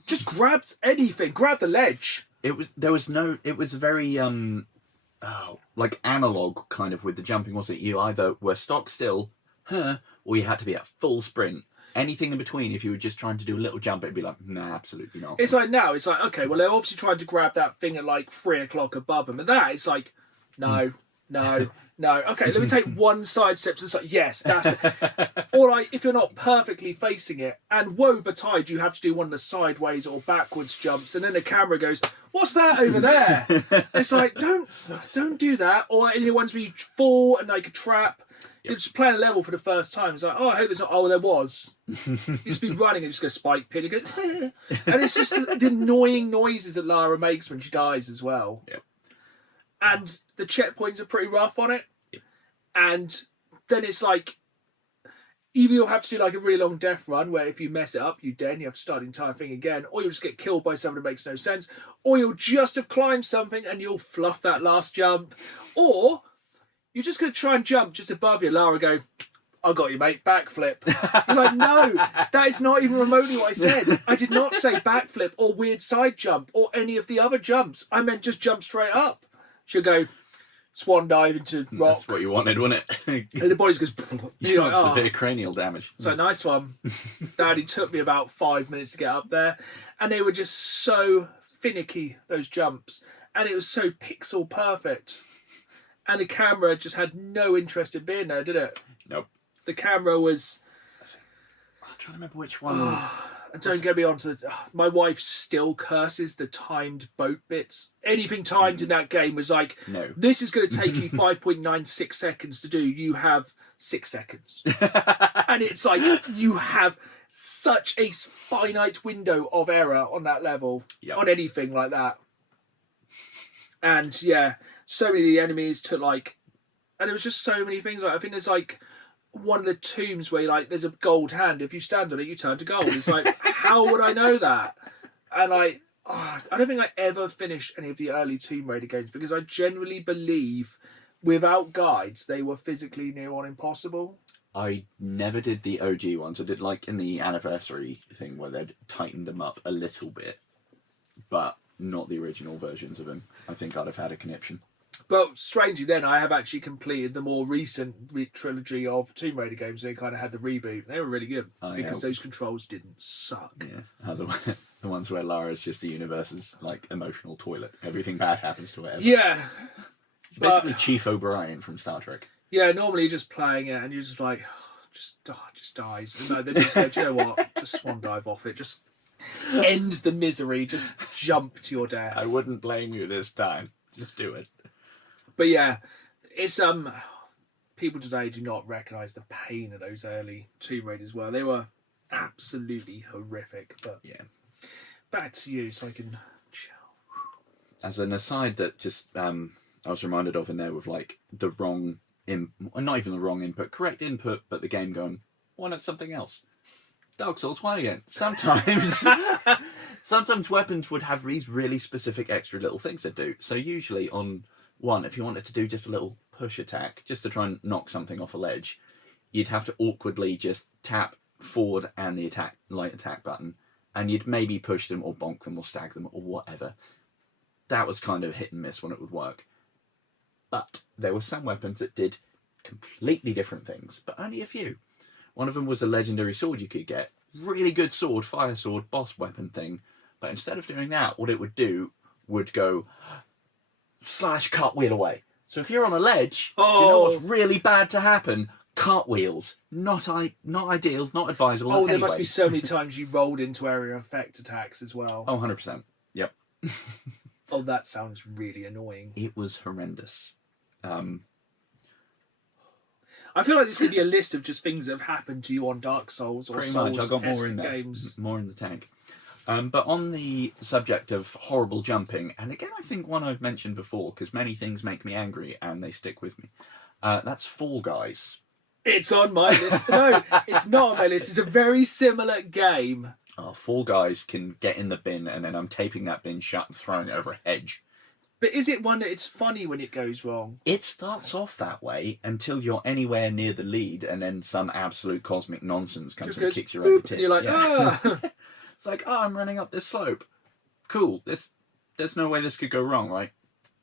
Just grab anything. Grab the ledge. It was very like analog kind of with the jumping, wasn't it? You either were stock still, or you had to be at full sprint. Anything in between, if you were just trying to do a little jump, it'd be like, nah, absolutely not. It's like now, it's like, okay, well, they're obviously trying to grab that thing at like 3 o'clock above them. And that, it's like, no. Okay, let me take one side step. So it's like, yes, that's it. Or like, if you're not perfectly facing it, and woe betide, you have to do one of the sideways or backwards jumps, and then the camera goes, what's that over there? It's like, don't do that. Or any ones where you fall and like a trap. You're just playing a level for the first time. It's like, oh, I hope it's not. Oh, there was. You just be running and just go spike pin and go, and it's just the annoying noises that Lara makes when she dies as well. Yep. And the checkpoints are pretty rough on it. Yep. And then it's like, either you'll have to do like a really long death run where if you mess it up, you dead and you have to start the entire thing again, or you'll just get killed by something that makes no sense, or you'll just have climbed something and you'll fluff that last jump, or you're just going to try and jump just above you. Lara go, I got you, mate, backflip. You're like, no, that is not even remotely what I said. I did not say backflip or weird side jump or any of the other jumps. I meant just jump straight up. She'll go swan dive into rock. That's what you wanted, wasn't it? And the body just goes... You got severe cranial damage. So nice one. Daddy took me about 5 minutes to get up there. And they were just so finicky, those jumps. And it was so pixel perfect. And the camera just had no interest in being there, did it? Nope. The camera was... I'm trying to remember which one. And don't get me on to the... my wife still curses the timed boat bits. Anything timed in that game was like, no. This is going to take you 5.96 seconds to do. You have 6 seconds. And it's like, you have such a finite window of error on that level. Yep. On anything like that. And yeah, so many of the enemies took like... And there was just so many things. Like, I think there's like... one of the tombs where like there's a gold hand. If you stand on it, you turn to gold. It's like, how would I know that? And I don't think I ever finished any of the early Tomb Raider games because I genuinely believe without guides they were physically near on impossible. I never did the OG ones. I did like in the anniversary thing where they'd tightened them up a little bit, but not the original versions of them. I think I'd have had a conniption. But strangely, then I have actually completed the more recent trilogy of Tomb Raider games. They kind of had the reboot. They were really good because those controls didn't suck. Yeah, the ones where Lara's just the universe's like emotional toilet. Everything bad happens to her. Yeah, it's basically Chief O'Brien from Star Trek. Yeah, normally you're just playing it and you're just like, just dies. And no, they just go, do you know what? Just swan dive off it. Just end the misery. Just jump to your death. I wouldn't blame you this time. Just do it. But yeah, it's people today do not recognise the pain of those early Tomb Raiders were. They were absolutely horrific. But yeah, back to you so I can chill. As an aside that just I was reminded of in there with like the wrong not even the wrong input, correct input, but the game going, why not something else? Dark Souls 1 again. Sometimes weapons would have these really specific extra little things to do. So usually on one, if you wanted to do just a little push attack, just to try and knock something off a ledge, you'd have to awkwardly just tap forward and the light attack button, and you'd maybe push them or bonk them or stag them or whatever. That was kind of hit and miss when it would work. But there were some weapons that did completely different things, but only a few. One of them was a legendary sword you could get. Really good sword, fire sword, boss weapon thing. But instead of doing that, what it would do would go / cartwheel away. So if you're on a ledge, do you know what's really bad to happen? Cartwheels. Not ideal, not advisable. Oh, there must be so many times you rolled into area effect attacks as well. Oh, 100%. Yep. Oh, that sounds really annoying. It was horrendous. I feel like this could be a list of just things that have happened to you on Dark Souls or Pretty Souls much. I've got more in there. Games. More in the tank. But on the subject of horrible jumping, and again I think one I've mentioned before, because many things make me angry and they stick with me, that's Fall Guys. It's on my list. No, it's not on my list. It's a very similar game. Oh, Fall Guys can get in the bin and then I'm taping that bin shut and throwing it over a hedge. But is it one that it's funny when it goes wrong? It starts off that way until you're anywhere near the lead, and then some absolute cosmic nonsense comes and kicks you around the tits. And you're like, ah! It's like, oh, I'm running up this slope. Cool. There's no way this could go wrong, right?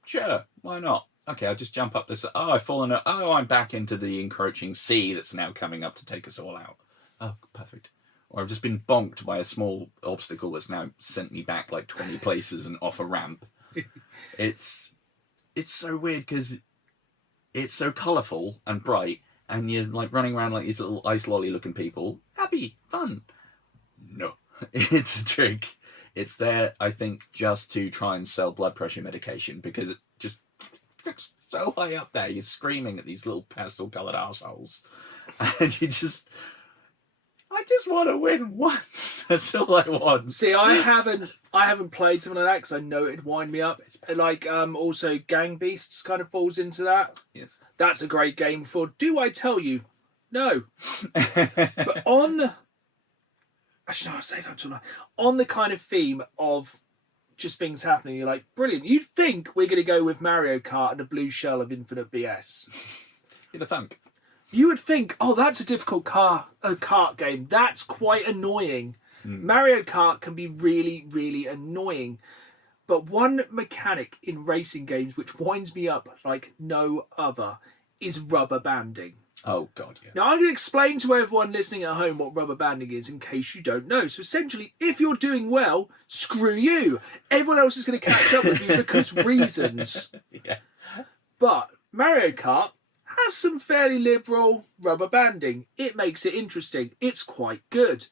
Sure, why not? Okay, I'll just jump up this. Oh, I've fallen. Oh, I'm back into the encroaching sea that's now coming up to take us all out. Oh, perfect. Or I've just been bonked by a small obstacle that's now sent me back like 20 places and off a ramp. It's so weird because it's so colourful and bright, and you're like running around like these little ice lolly looking people. Happy, fun. No, it's a trick. It's there, I think, just to try and sell blood pressure medication, because it just it's so high up there. You're screaming at these little pastel coloured assholes, and I just want to win once. That's all I want. See, I haven't played something like that because I know it'd wind me up. It's like also Gang Beasts kind of falls into that. Yes, that's a great game for. Do I tell you? No. But actually, no, I'll save that till now. On the kind of theme of just things happening, you're like, brilliant. You'd think we're going to go with Mario Kart and a blue shell of infinite BS. You'd think. You would think, oh, that's a difficult kart game. That's quite annoying. Mario Kart can be really, really annoying. But one mechanic in racing games which winds me up like no other is rubber banding. Oh, God, yeah. Now, I'm going to explain to everyone listening at home what rubber banding is in case you don't know. So essentially, if you're doing well, screw you. Everyone else is going to catch up with you because reasons. Yeah. But Mario Kart has some fairly liberal rubber banding. It makes it interesting. It's quite good.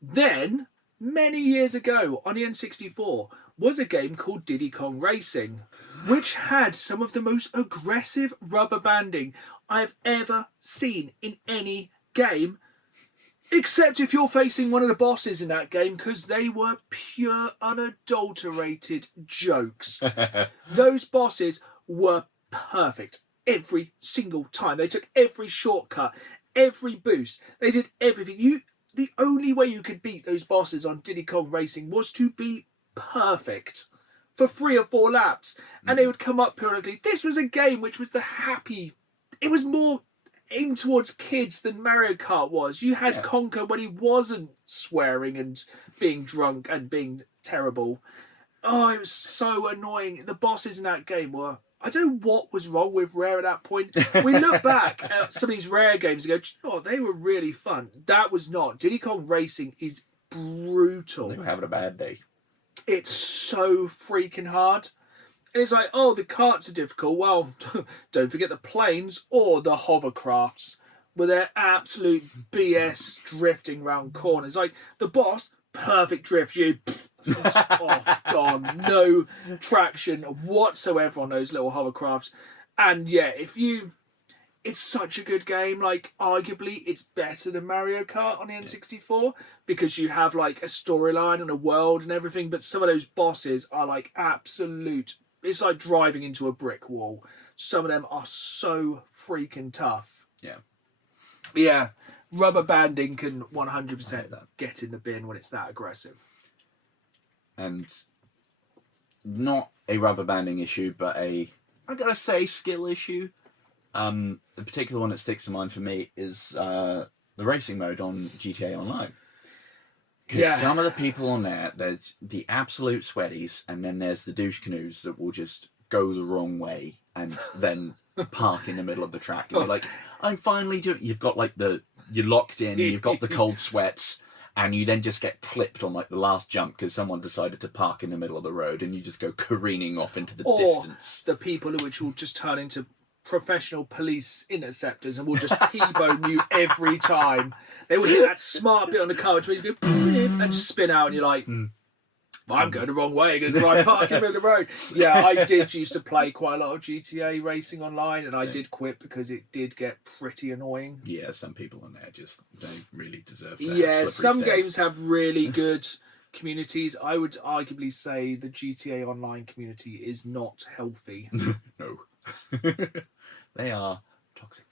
Then, many years ago on the N64, was a game called Diddy Kong Racing, which had some of the most aggressive rubber banding I've ever seen in any game, except if you're facing one of the bosses in that game, because they were pure, unadulterated jokes. Those bosses were perfect every single time. They took every shortcut, every boost. They did everything. The only way you could beat those bosses on Diddy Kong Racing was to be perfect for 3 or 4 laps, and they would come up periodically. This was a game which was it was more aimed towards kids than Mario Kart was. You had Conker when he wasn't swearing and being drunk and being terrible. Oh, it was so annoying. The bosses in that game were... I don't know what was wrong with Rare at that point. We look back at some of these Rare games and go, do you know what? They were really fun. That was not. Diddy Kong Racing is brutal. They were having a bad day. It's so freaking hard. And it's like, oh, the karts are difficult. Well, don't forget the planes or the hovercrafts with their absolute BS drifting round corners. Like, the boss, perfect drift. You... off, gone, no traction whatsoever on those little hovercrafts. And yeah, it's such a good game. Like, arguably it's better than Mario Kart on the N64 because you have like a storyline and a world and everything, but some of those bosses are like absolute, it's like driving into a brick wall. Some of them are so freaking tough. Yeah, rubber banding can 100% get in the bin when it's that aggressive. And not a rubber banding issue, but I gotta say, skill issue. The particular one that sticks to mind for me is the racing mode on GTA Online. Because some of the people on there's the absolute sweaties, and then there's the douche canoes that will just go the wrong way and then park in the middle of the track. And you're like, I'm finally doing... You've got like you're locked in, you've got the cold sweats, and you then just get clipped on like the last jump because someone decided to park in the middle of the road, and you just go careening off into the distance. The people which will just turn into professional police interceptors and will just T-bone you every time. They will hit that smart bit on the car which means you go and just spin out, and you're like, I'm going the wrong way, I'm going to try park in the middle of the road. Yeah, I did used to play quite a lot of GTA racing online, and I did quit because it did get pretty annoying. Yeah, some people on there just don't really deserve to have some stairs. Games have really good communities. I would arguably say the GTA Online community is not healthy. No. They are toxic.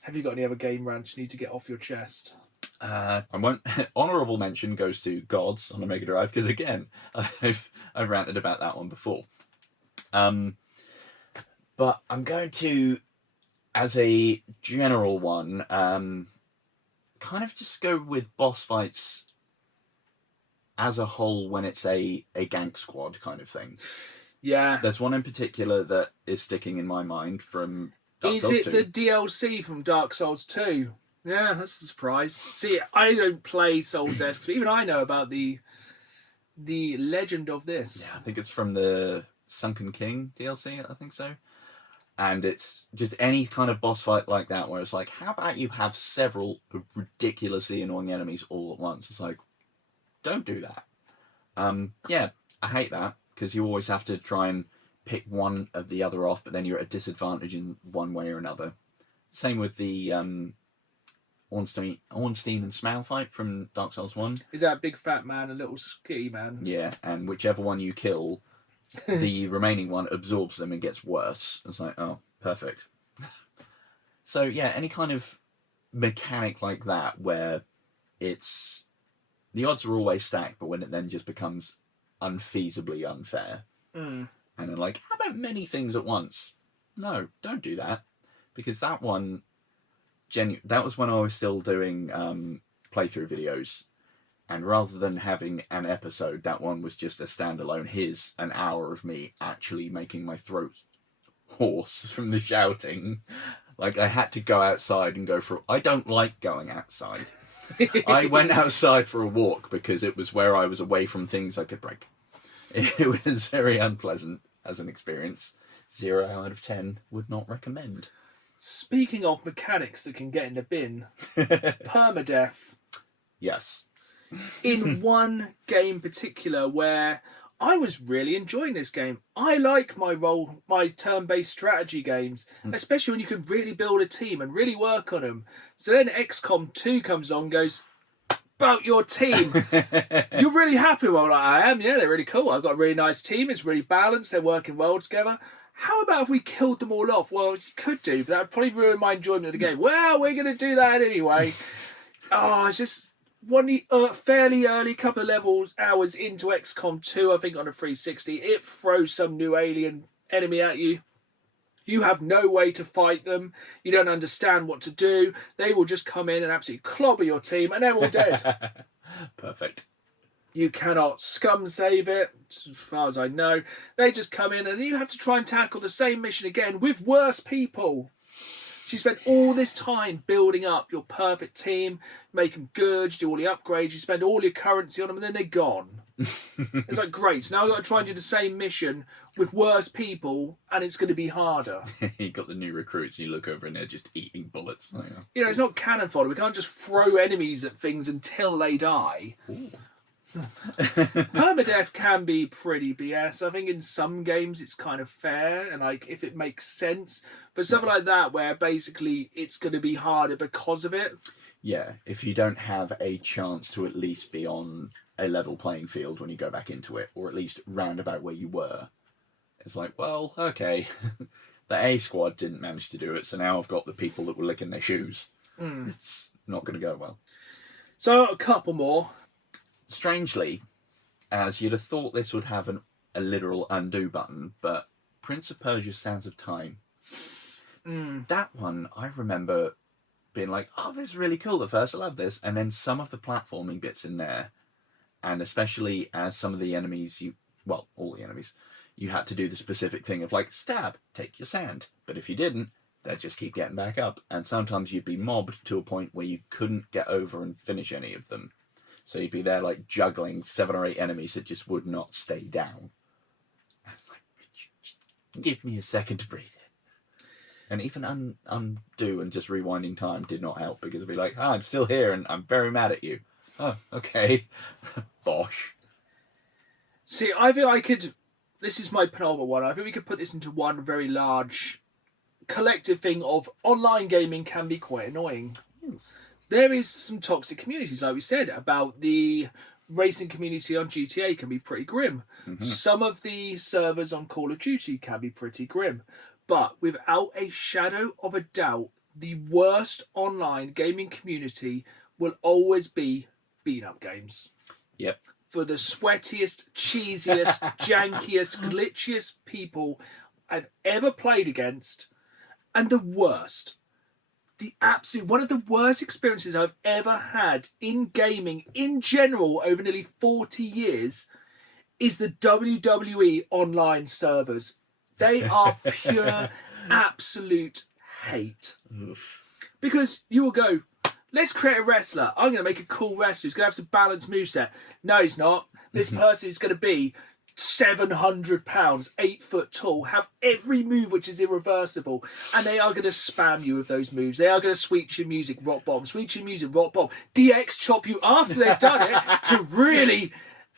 Have you got any other game rants you need to get off your chest? I won't. Honourable mention goes to Gods on the Mega Drive because again, I've ranted about that one before. But I'm going to, as a general one, kind of just go with boss fights as a whole when it's a gank squad kind of thing. Yeah. There's one in particular that is sticking in my mind from Dark Souls 2. Is it the DLC from Dark Souls 2? Yeah, that's a surprise. See, I don't play Souls-esque, but even I know about the legend of this. Yeah, I think it's from the Sunken King DLC, I think so. And it's just any kind of boss fight like that where it's like, how about you have several ridiculously annoying enemies all at once? It's like, don't do that. Yeah, I hate that, because you always have to try and pick one of the other off, but then you're at a disadvantage in one way or another. Same with the Ornstein and Smaug fight from Dark Souls 1. Is that a big fat man, a little skinny man? Yeah, and whichever one you kill, the remaining one absorbs them and gets worse. It's like, oh, perfect. So yeah, any kind of mechanic like that where it's... the odds are always stacked, but when it then just becomes unfeasibly unfair. And then like, how about many things at once? No, don't do that. Because that one... that was when I was still doing playthrough videos. And rather than having an episode, that one was just a standalone. Here's an hour of me actually making my throat hoarse from the shouting. Like, I had to go outside and go for... I don't like going outside. I went outside for a walk because it was where I was away from things I could break. It was very unpleasant as an experience. 0 out of 10 would not recommend. Speaking of mechanics that can get in the bin, permadeath. Yes. In one game particular where I was really enjoying this game. I like my turn-based strategy games, especially when you can really build a team and really work on them. So then XCOM 2 comes on and goes, about your team. You're really happy? Well, like, I am. Yeah, they're really cool. I've got a really nice team. It's really balanced. They're working well together. How about if we killed them all off? Well, you could do, but that would probably ruin my enjoyment of the game. Well, we're going to do that anyway. Oh, it's just... one fairly early couple of hours into XCOM 2, I think on a 360, it throws some new alien enemy at you. You have no way to fight them. You don't understand what to do. They will just come in and absolutely clobber your team, and they're all dead. Perfect. You cannot scum save it, as far as I know. They just come in, and you have to try and tackle the same mission again with worse people. You spent all this time building up your perfect team, make them good, you do all the upgrades, you spend all your currency on them, and then they're gone. It's like, great, so now I've got to try and do the same mission with worse people, and it's going to be harder. You got the new recruits, and you look over and they're just eating bullets. Oh, yeah. You know, it's not cannon fodder. We can't just throw enemies at things until they die. Permadeath can be pretty BS. I think in some games it's kind of fair and like if it makes sense, but something like that where basically it's going to be harder because of it. Yeah, if you don't have a chance to at least be on a level playing field when you go back into it, or at least round about where you were, it's like, well, okay, the A squad didn't manage to do it, so now I've got the people that were licking their shoes. It's not going to go well. So a couple more. Strangely, as you'd have thought this would have a literal undo button, but Prince of Persia: Sands of Time. That one, I remember being like, oh, this is really cool at first, I love this. And then some of the platforming bits in there, and especially as some of the enemies, all the enemies, you had to do the specific thing of like, stab, take your sand. But if you didn't, they'd just keep getting back up. And sometimes you'd be mobbed to a point where you couldn't get over and finish any of them. So you'd be there like juggling 7 or 8 enemies that just would not stay down. I was like, just give me a second to breathe in. And even undo and just rewinding time did not help, because it'd be like, I'm still here and I'm very mad at you. Oh, okay. Bosh. See, I feel I could... This is my penultimate one. I think we could put this into one very large collective thing of online gaming can be quite annoying. Yes. There is some toxic communities, like we said, about the racing community on GTA can be pretty grim. Some of the servers on Call of Duty can be pretty grim. But without a shadow of a doubt, the worst online gaming community will always be beat-up games. Yep. for the sweatiest, cheesiest, jankiest, glitchiest people I've ever played against, and the worst. One of the worst experiences I've ever had in gaming in general over nearly 40 years is the WWE online servers. They are pure, absolute hate. Oof. Because you will go, let's create a wrestler. I'm going to make a cool wrestler who's going to have some balanced moveset. No, he's not. This person is going to be 700 pounds, 8 foot tall, have every move which is irreversible, and they are going to spam you with those moves. They are going to sweet your music, rock bomb, sweet your music, rock bomb, DX chop you after they've done it to really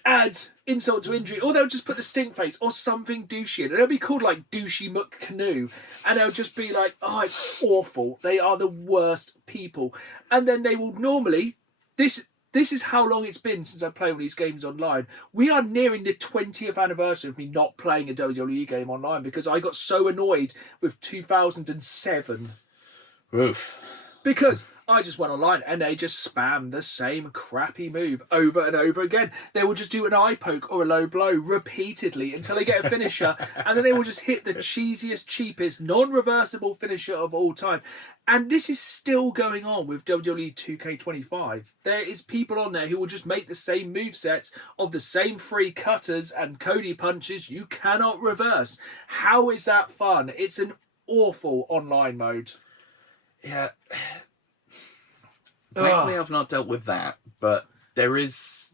add insult to injury, or they'll just put the stink face or something douchey in, and it'll be called like douchey McCanoe, and they'll just be like, oh, it's awful. They are the worst people. And then they will normally, this is how long it's been since I played one of these games online. We are nearing the 20th anniversary of me not playing a WWE game online because I got so annoyed with 2007. Oof. Because I just went online and they just spam the same crappy move over and over again. They will just do an eye poke or a low blow repeatedly until they get a finisher, and then they will just hit the cheesiest, cheapest, non-reversible finisher of all time. And this is still going on with WWE 2K25. There is people on there who will just make the same movesets of the same free cutters and Cody punches you cannot reverse. How is that fun? It's an awful online mode. Yeah. Thankfully, I've not dealt with that, but there is,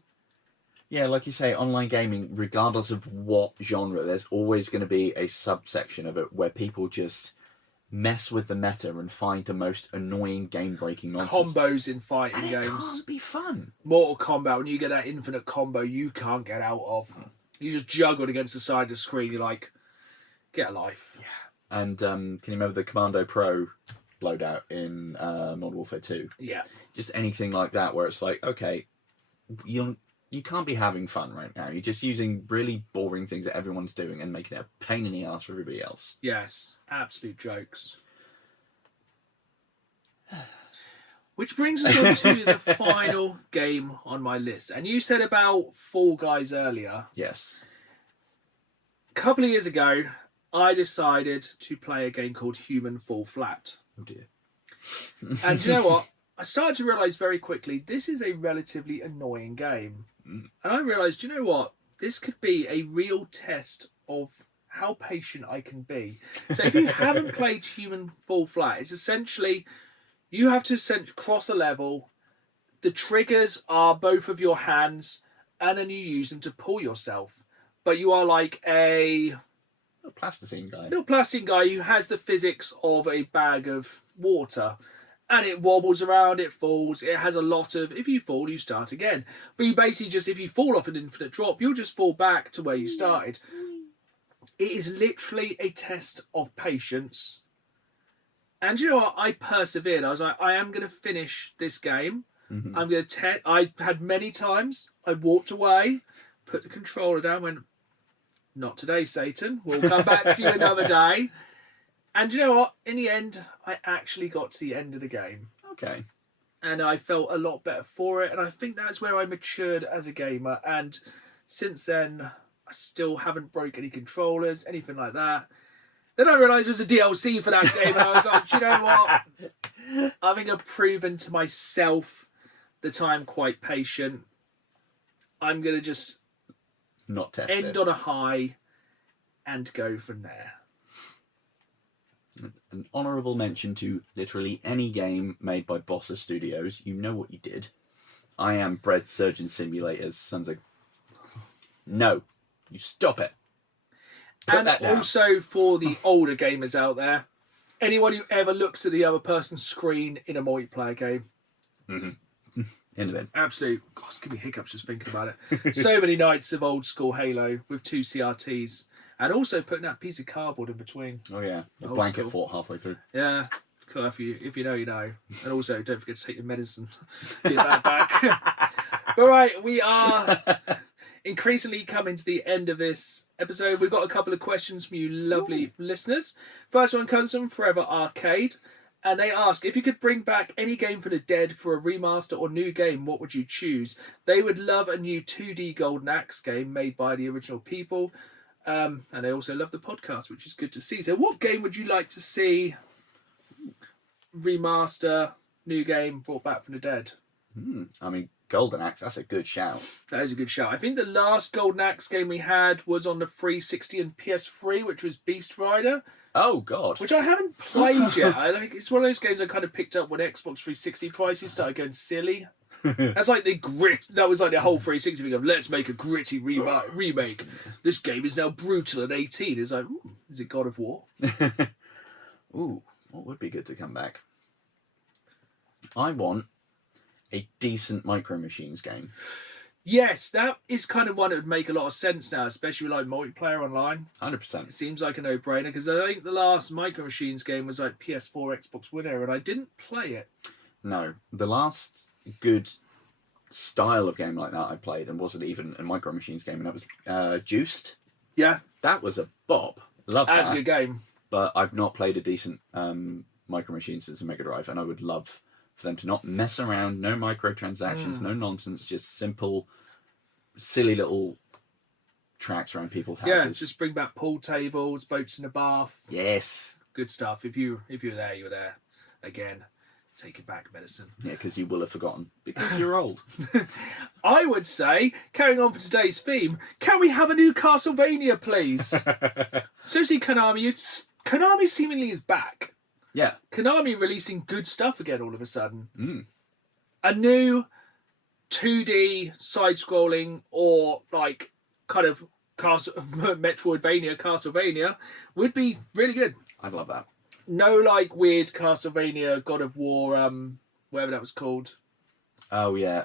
yeah, like you say, online gaming, regardless of what genre, there's always going to be a subsection of it where people just mess with the meta and find the most annoying game-breaking nonsense. Combos in fighting and games. It can't be fun. Mortal Kombat, when you get that infinite combo you can't get out of. You just juggled against the side of the screen, you're like, get a life. Yeah. And can you remember the Commando Pro loadout in Modern Warfare 2? Yeah. Just anything like that where it's like, okay, you can't be having fun right now. You're just using really boring things that everyone's doing and making it a pain in the ass for everybody else. Yes, absolute jokes. Which brings us on to the final game on my list. And you said about Fall Guys earlier. Yes. A couple of years ago, I decided to play a game called Human Fall Flat. Oh dear. And you know what? I started to realise very quickly, this is a relatively annoying game. And I realised, you know what? This could be a real test of how patient I can be. So if you haven't played Human Fall Flat, it's essentially, you have to cross a level. The triggers are both of your hands, and then you use them to pull yourself. But you are like a little plasticine guy. Little plastic guy who has the physics of a bag of water. And it wobbles around, it falls. It has a lot of, if you fall, you start again. But you basically just, if you fall off an infinite drop, you'll just fall back to where you started. It is literally a test of patience. And you know what? I persevered. I was like, I am going to finish this game. Mm-hmm. I'm going to I had many times, I walked away, put the controller down, went, not today, Satan. We'll come back to you another day. And you know what? In the end, I actually got to the end of the game. Okay. And I felt a lot better for it. And I think that's where I matured as a gamer. And since then, I still haven't broke any controllers, anything like that. Then I realised there was a DLC for that game. And I was like, do you know what? I think I've proven to myself that I'm quite patient. I'm going to just not test end it. on a high and go from there. An honourable mention to literally any game made by Bossa Studios. You know what you did. I Am Bread Surgeon Simulators. Sounds like, no, you stop it. Put And that down. also for the older gamers out there, anyone who ever looks at the other person's screen in a multiplayer game. Mm-hmm. In the bin. Absolute. God, it's giving me hiccups just thinking about it. So many nights of old school Halo with 2 CRTs. And also putting that piece of cardboard in between. Oh yeah, the Old blanket school. fought halfway through. Yeah. Cool. If you know, you know. And also, don't forget to take your medicine. Get that back. But right, we are increasingly coming to the end of this episode. We've got a couple of questions from you lovely listeners. First one comes from Forever Arcade. And they ask, if you could bring back any game for the dead for a remaster or new game, what would you choose? They would love a new 2D Golden Axe game made by the original people. And they also love the podcast, which is good to see. So what game would you like to see remaster, new game, brought back from the dead? I mean, Golden Axe, that's a good shout. That is a good shout. I think the last Golden Axe game we had was on the 360 and PS3, which was Beast Rider. Oh, God. Which I haven't played yet. It's one of those games I kind of picked up when Xbox 360 prices started going silly. That's like the grit. That was like the whole 360 thing of, let's make a gritty remake. This game is now brutal and 18. It's like, ooh, is it God of War? Ooh, what would be good to come back? I want a decent Micro Machines game. Yes, that is kind of one that would make a lot of sense now, especially with like multiplayer online. 100%. It seems like a no-brainer because I think the last Micro Machines game was like PS4, Xbox One era, and I didn't play it. No, the last good style of game like that I played, and wasn't even a Micro Machines game, and that was Juiced. Yeah. That was a bop. Love that. That's a good game. But I've not played a decent Micro Machine since a Mega Drive, and I would love for them to not mess around, no microtransactions, no nonsense, just simple, silly little tracks around people's houses. Yeah, just bring back pool tables, boats in the bath. Yes. Good stuff. If you're there, you're there. Again, take it back, medicine. Yeah, because you will have forgotten. Because you're old. I would say, carrying on for today's theme, can we have a new Castlevania, please? Seriously, Konami seemingly is back. Yeah. Konami releasing good stuff again all of a sudden. A new 2D side-scrolling or like kind of Metroidvania, Castlevania would be really good. I'd love that. No like weird Castlevania, God of War, whatever that was called. Oh, yeah.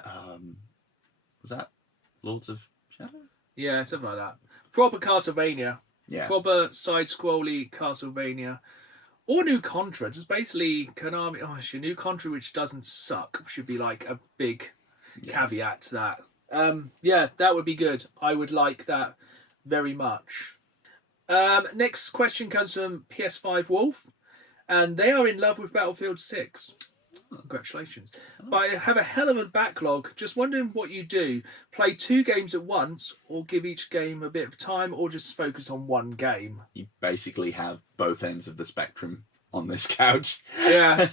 Was that Lords of Shadow? Yeah, something like that. Proper Castlevania. Yeah. Proper side-scrolly Castlevania. Or New Contra, just basically Konami. Oh, actually, New Contra, which doesn't suck, should be like a big caveat to that. Yeah, that would be good. I would like that very much. Next question comes from PS5 Wolf, and they are in love with Battlefield 6. Congratulations. But I have a hell of a backlog. Just wondering what you do. Play 2 games at once, or give each game a bit of time, or just focus on one game? You basically have both ends of the spectrum on this couch. Yeah.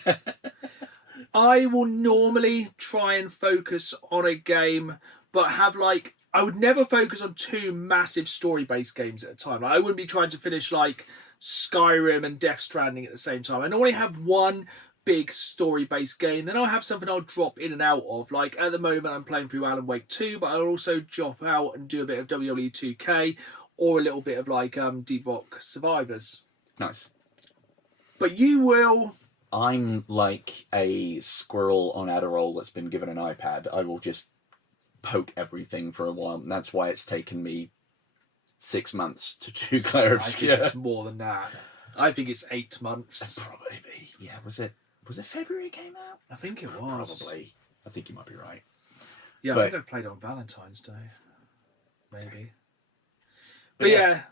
I will normally try and focus on a game, but have like... I would never focus on 2 massive story-based games at a time. Like, I wouldn't be trying to finish like Skyrim and Death Stranding at the same time. I normally have one big story-based game, then I'll have something I'll drop in and out of. Like at the moment I'm playing through Alan Wake 2, but I'll also drop out and do a bit of WWE 2K or a little bit of like Deep Rock Survivors. Nice. But you will... I'm like a squirrel on Adderall that's been given an iPad. I will just poke everything for a while, and that's why it's taken me 6 months to do Claire Obscure. I think it's more than that. I think it's 8 months. Probably. Yeah, was it February it came out? I think it was. Probably. I think you might be right. Yeah, But- I think I played it on Valentine's Day. Maybe. But yeah,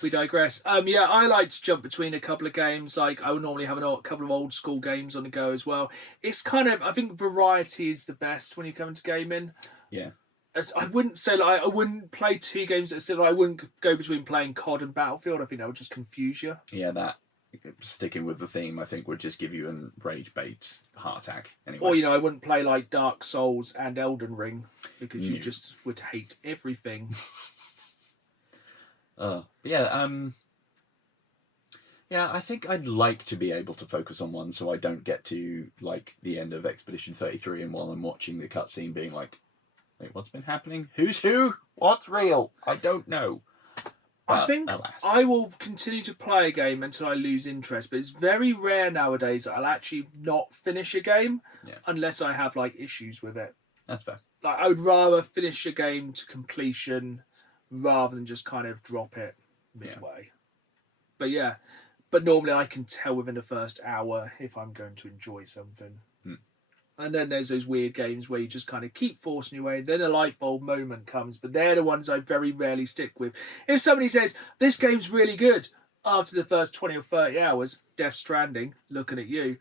we digress. Yeah, I like to jump between a couple of games. Like, I would normally have a couple of old school games on the go as well. It's kind of, I think variety is the best when you come into gaming. Yeah. I wouldn't say, like, I wouldn't play 2 games at a similar. I wouldn't go between playing COD and Battlefield. I think that would just confuse you. Yeah, that, sticking with the theme, I think would just give you a rage bait heart attack. Anyway. Or, I wouldn't play, like, Dark Souls and Elden Ring because you just would hate everything. Yeah, I think I'd like to be able to focus on one so I don't get to, like, the end of Expedition 33 and while I'm watching the cutscene being like, wait, what's been happening? Who's who? What's real? I don't know. I think alas. I will continue to play a game until I lose interest, but it's very rare nowadays that I'll actually not finish a game unless I have, like, issues with it. That's fair. Like, I would rather finish a game to completion rather than just kind of drop it midway. Yeah. But normally I can tell within the first hour if I'm going to enjoy something. And then there's those weird games where you just kind of keep forcing your way, and then a light bulb moment comes, but they're the ones I very rarely stick with. If somebody says, this game's really good, after the first 20 or 30 hours, Death Stranding, looking at you,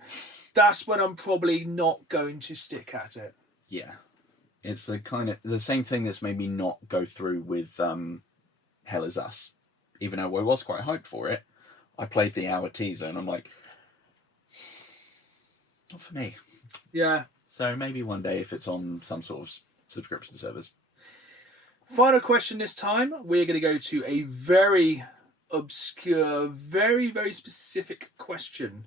that's when I'm probably not going to stick at it. Yeah. It's the same thing that's made me not go through with Hell Is Us. Even though I was quite hyped for it, I played the hour teaser and I'm like, not for me. Yeah. So maybe one day if it's on some sort of subscription service. Final question this time. We're going to go to a very obscure, very, very specific question.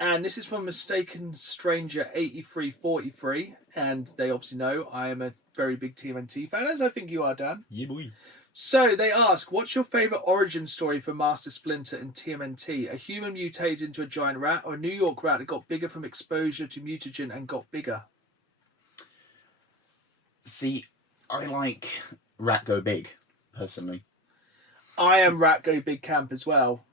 And this is from Mistaken Stranger 8343. And they obviously know I am a very big TMNT fan, as I think you are, Dan. Yeah, boy. So they ask, what's your favourite origin story for Master Splinter and TMNT? A human mutated into a giant rat, or a New York rat that got bigger from exposure to mutagen and got bigger? See, I like Rat Go Big, personally. I am Rat Go Big Camp as well.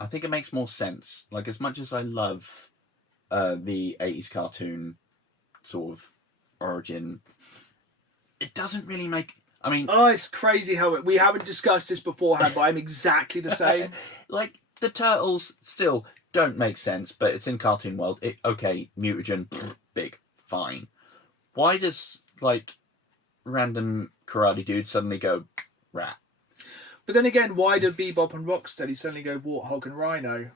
I think it makes more sense. Like, as much as I love the 80s cartoon sort of origin, it doesn't really make... I mean... Oh, it's crazy how... We haven't discussed this beforehand, but I'm exactly the same. Like, the Turtles still don't make sense, but it's in cartoon world. Okay, mutagen, big, fine. Why does, like, random karate dude suddenly go rat? But then again, why do Bebop and Rocksteady suddenly go Warthog and Rhino?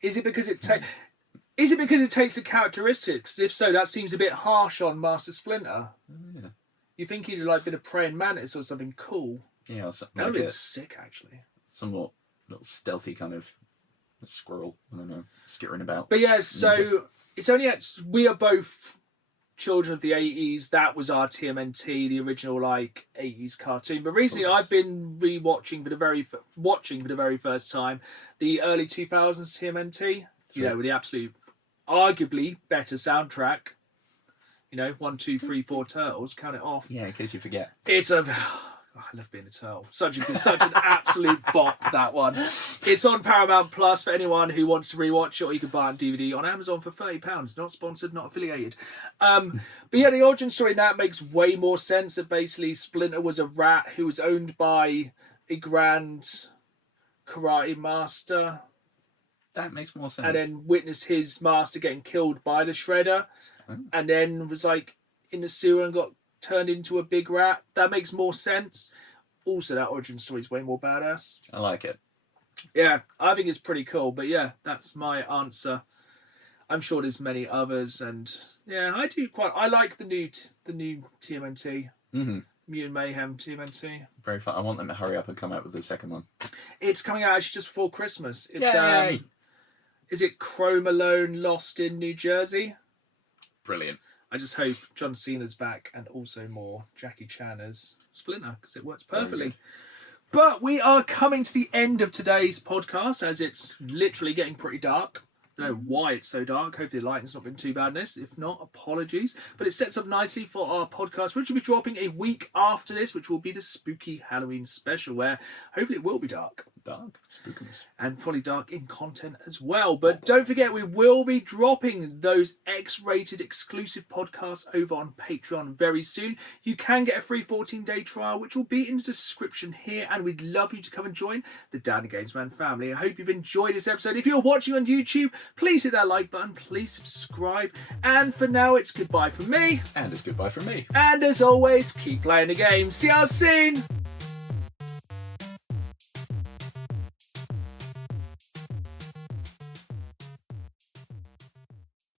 Is it because it takes the characteristics? If so, that seems a bit harsh on Master Splinter. Yeah. You think he'd like been a praying mantis or something cool? Yeah, or something That would like have been sick, actually. some little stealthy kind of squirrel. I don't know, skittering about. But yeah, so it's only we are both children of the 80s. That was our TMNT, the original 80s cartoon. But recently I've been watching for the very first time the early 2000s TMNT. You know, with the absolute arguably better soundtrack. You know, 1, 2, 3, 4 turtles, count it off. Yeah, in case you forget. It's a I love being a turtle. Such an absolute bop, that one. It's on Paramount Plus for anyone who wants to rewatch it, or you can buy it on DVD on Amazon for £30. Not sponsored, not affiliated. But yeah, the origin story now makes way more sense. That basically Splinter was a rat who was owned by a grand karate master. That makes more sense. And then witnessed his master getting killed by the Shredder. Oh. And then was in the sewer and got turned into a big rat. That makes more sense. Also, that origin story is way more badass. I like it. Yeah, I think it's pretty cool. But yeah, that's my answer. I'm sure there's many others, and yeah, I like the new TMNT. Mm-hmm. Mutant Mayhem TMNT. Very fun. I want them to hurry up and come out with the second one. It's coming out actually just before Christmas. It's Yay! Is it Chrome Alone Lost in New Jersey? Brilliant. I just hope John Cena's back and also more Jackie Chan as Splinter, because it works perfectly. But we are coming to the end of today's podcast, as it's literally getting pretty dark. I don't know why it's so dark. Hopefully the lighting's not been too bad in this. If not, apologies. But it sets up nicely for our podcast, which will be dropping a week after this, which will be the spooky Halloween special, where hopefully it will be dark. Dark. Spookiness. And probably dark in content as well. But don't forget, we will be dropping those X-rated exclusive podcasts over on Patreon very soon. You can get a free 14-day trial, which will be in the description here. And we'd love you to come and join the Down Games Man family. I hope you've enjoyed this episode. If you're watching on YouTube, please hit that like button. Please subscribe. And for now, it's goodbye from me. And it's goodbye from me. And as always, keep playing the game. See you soon.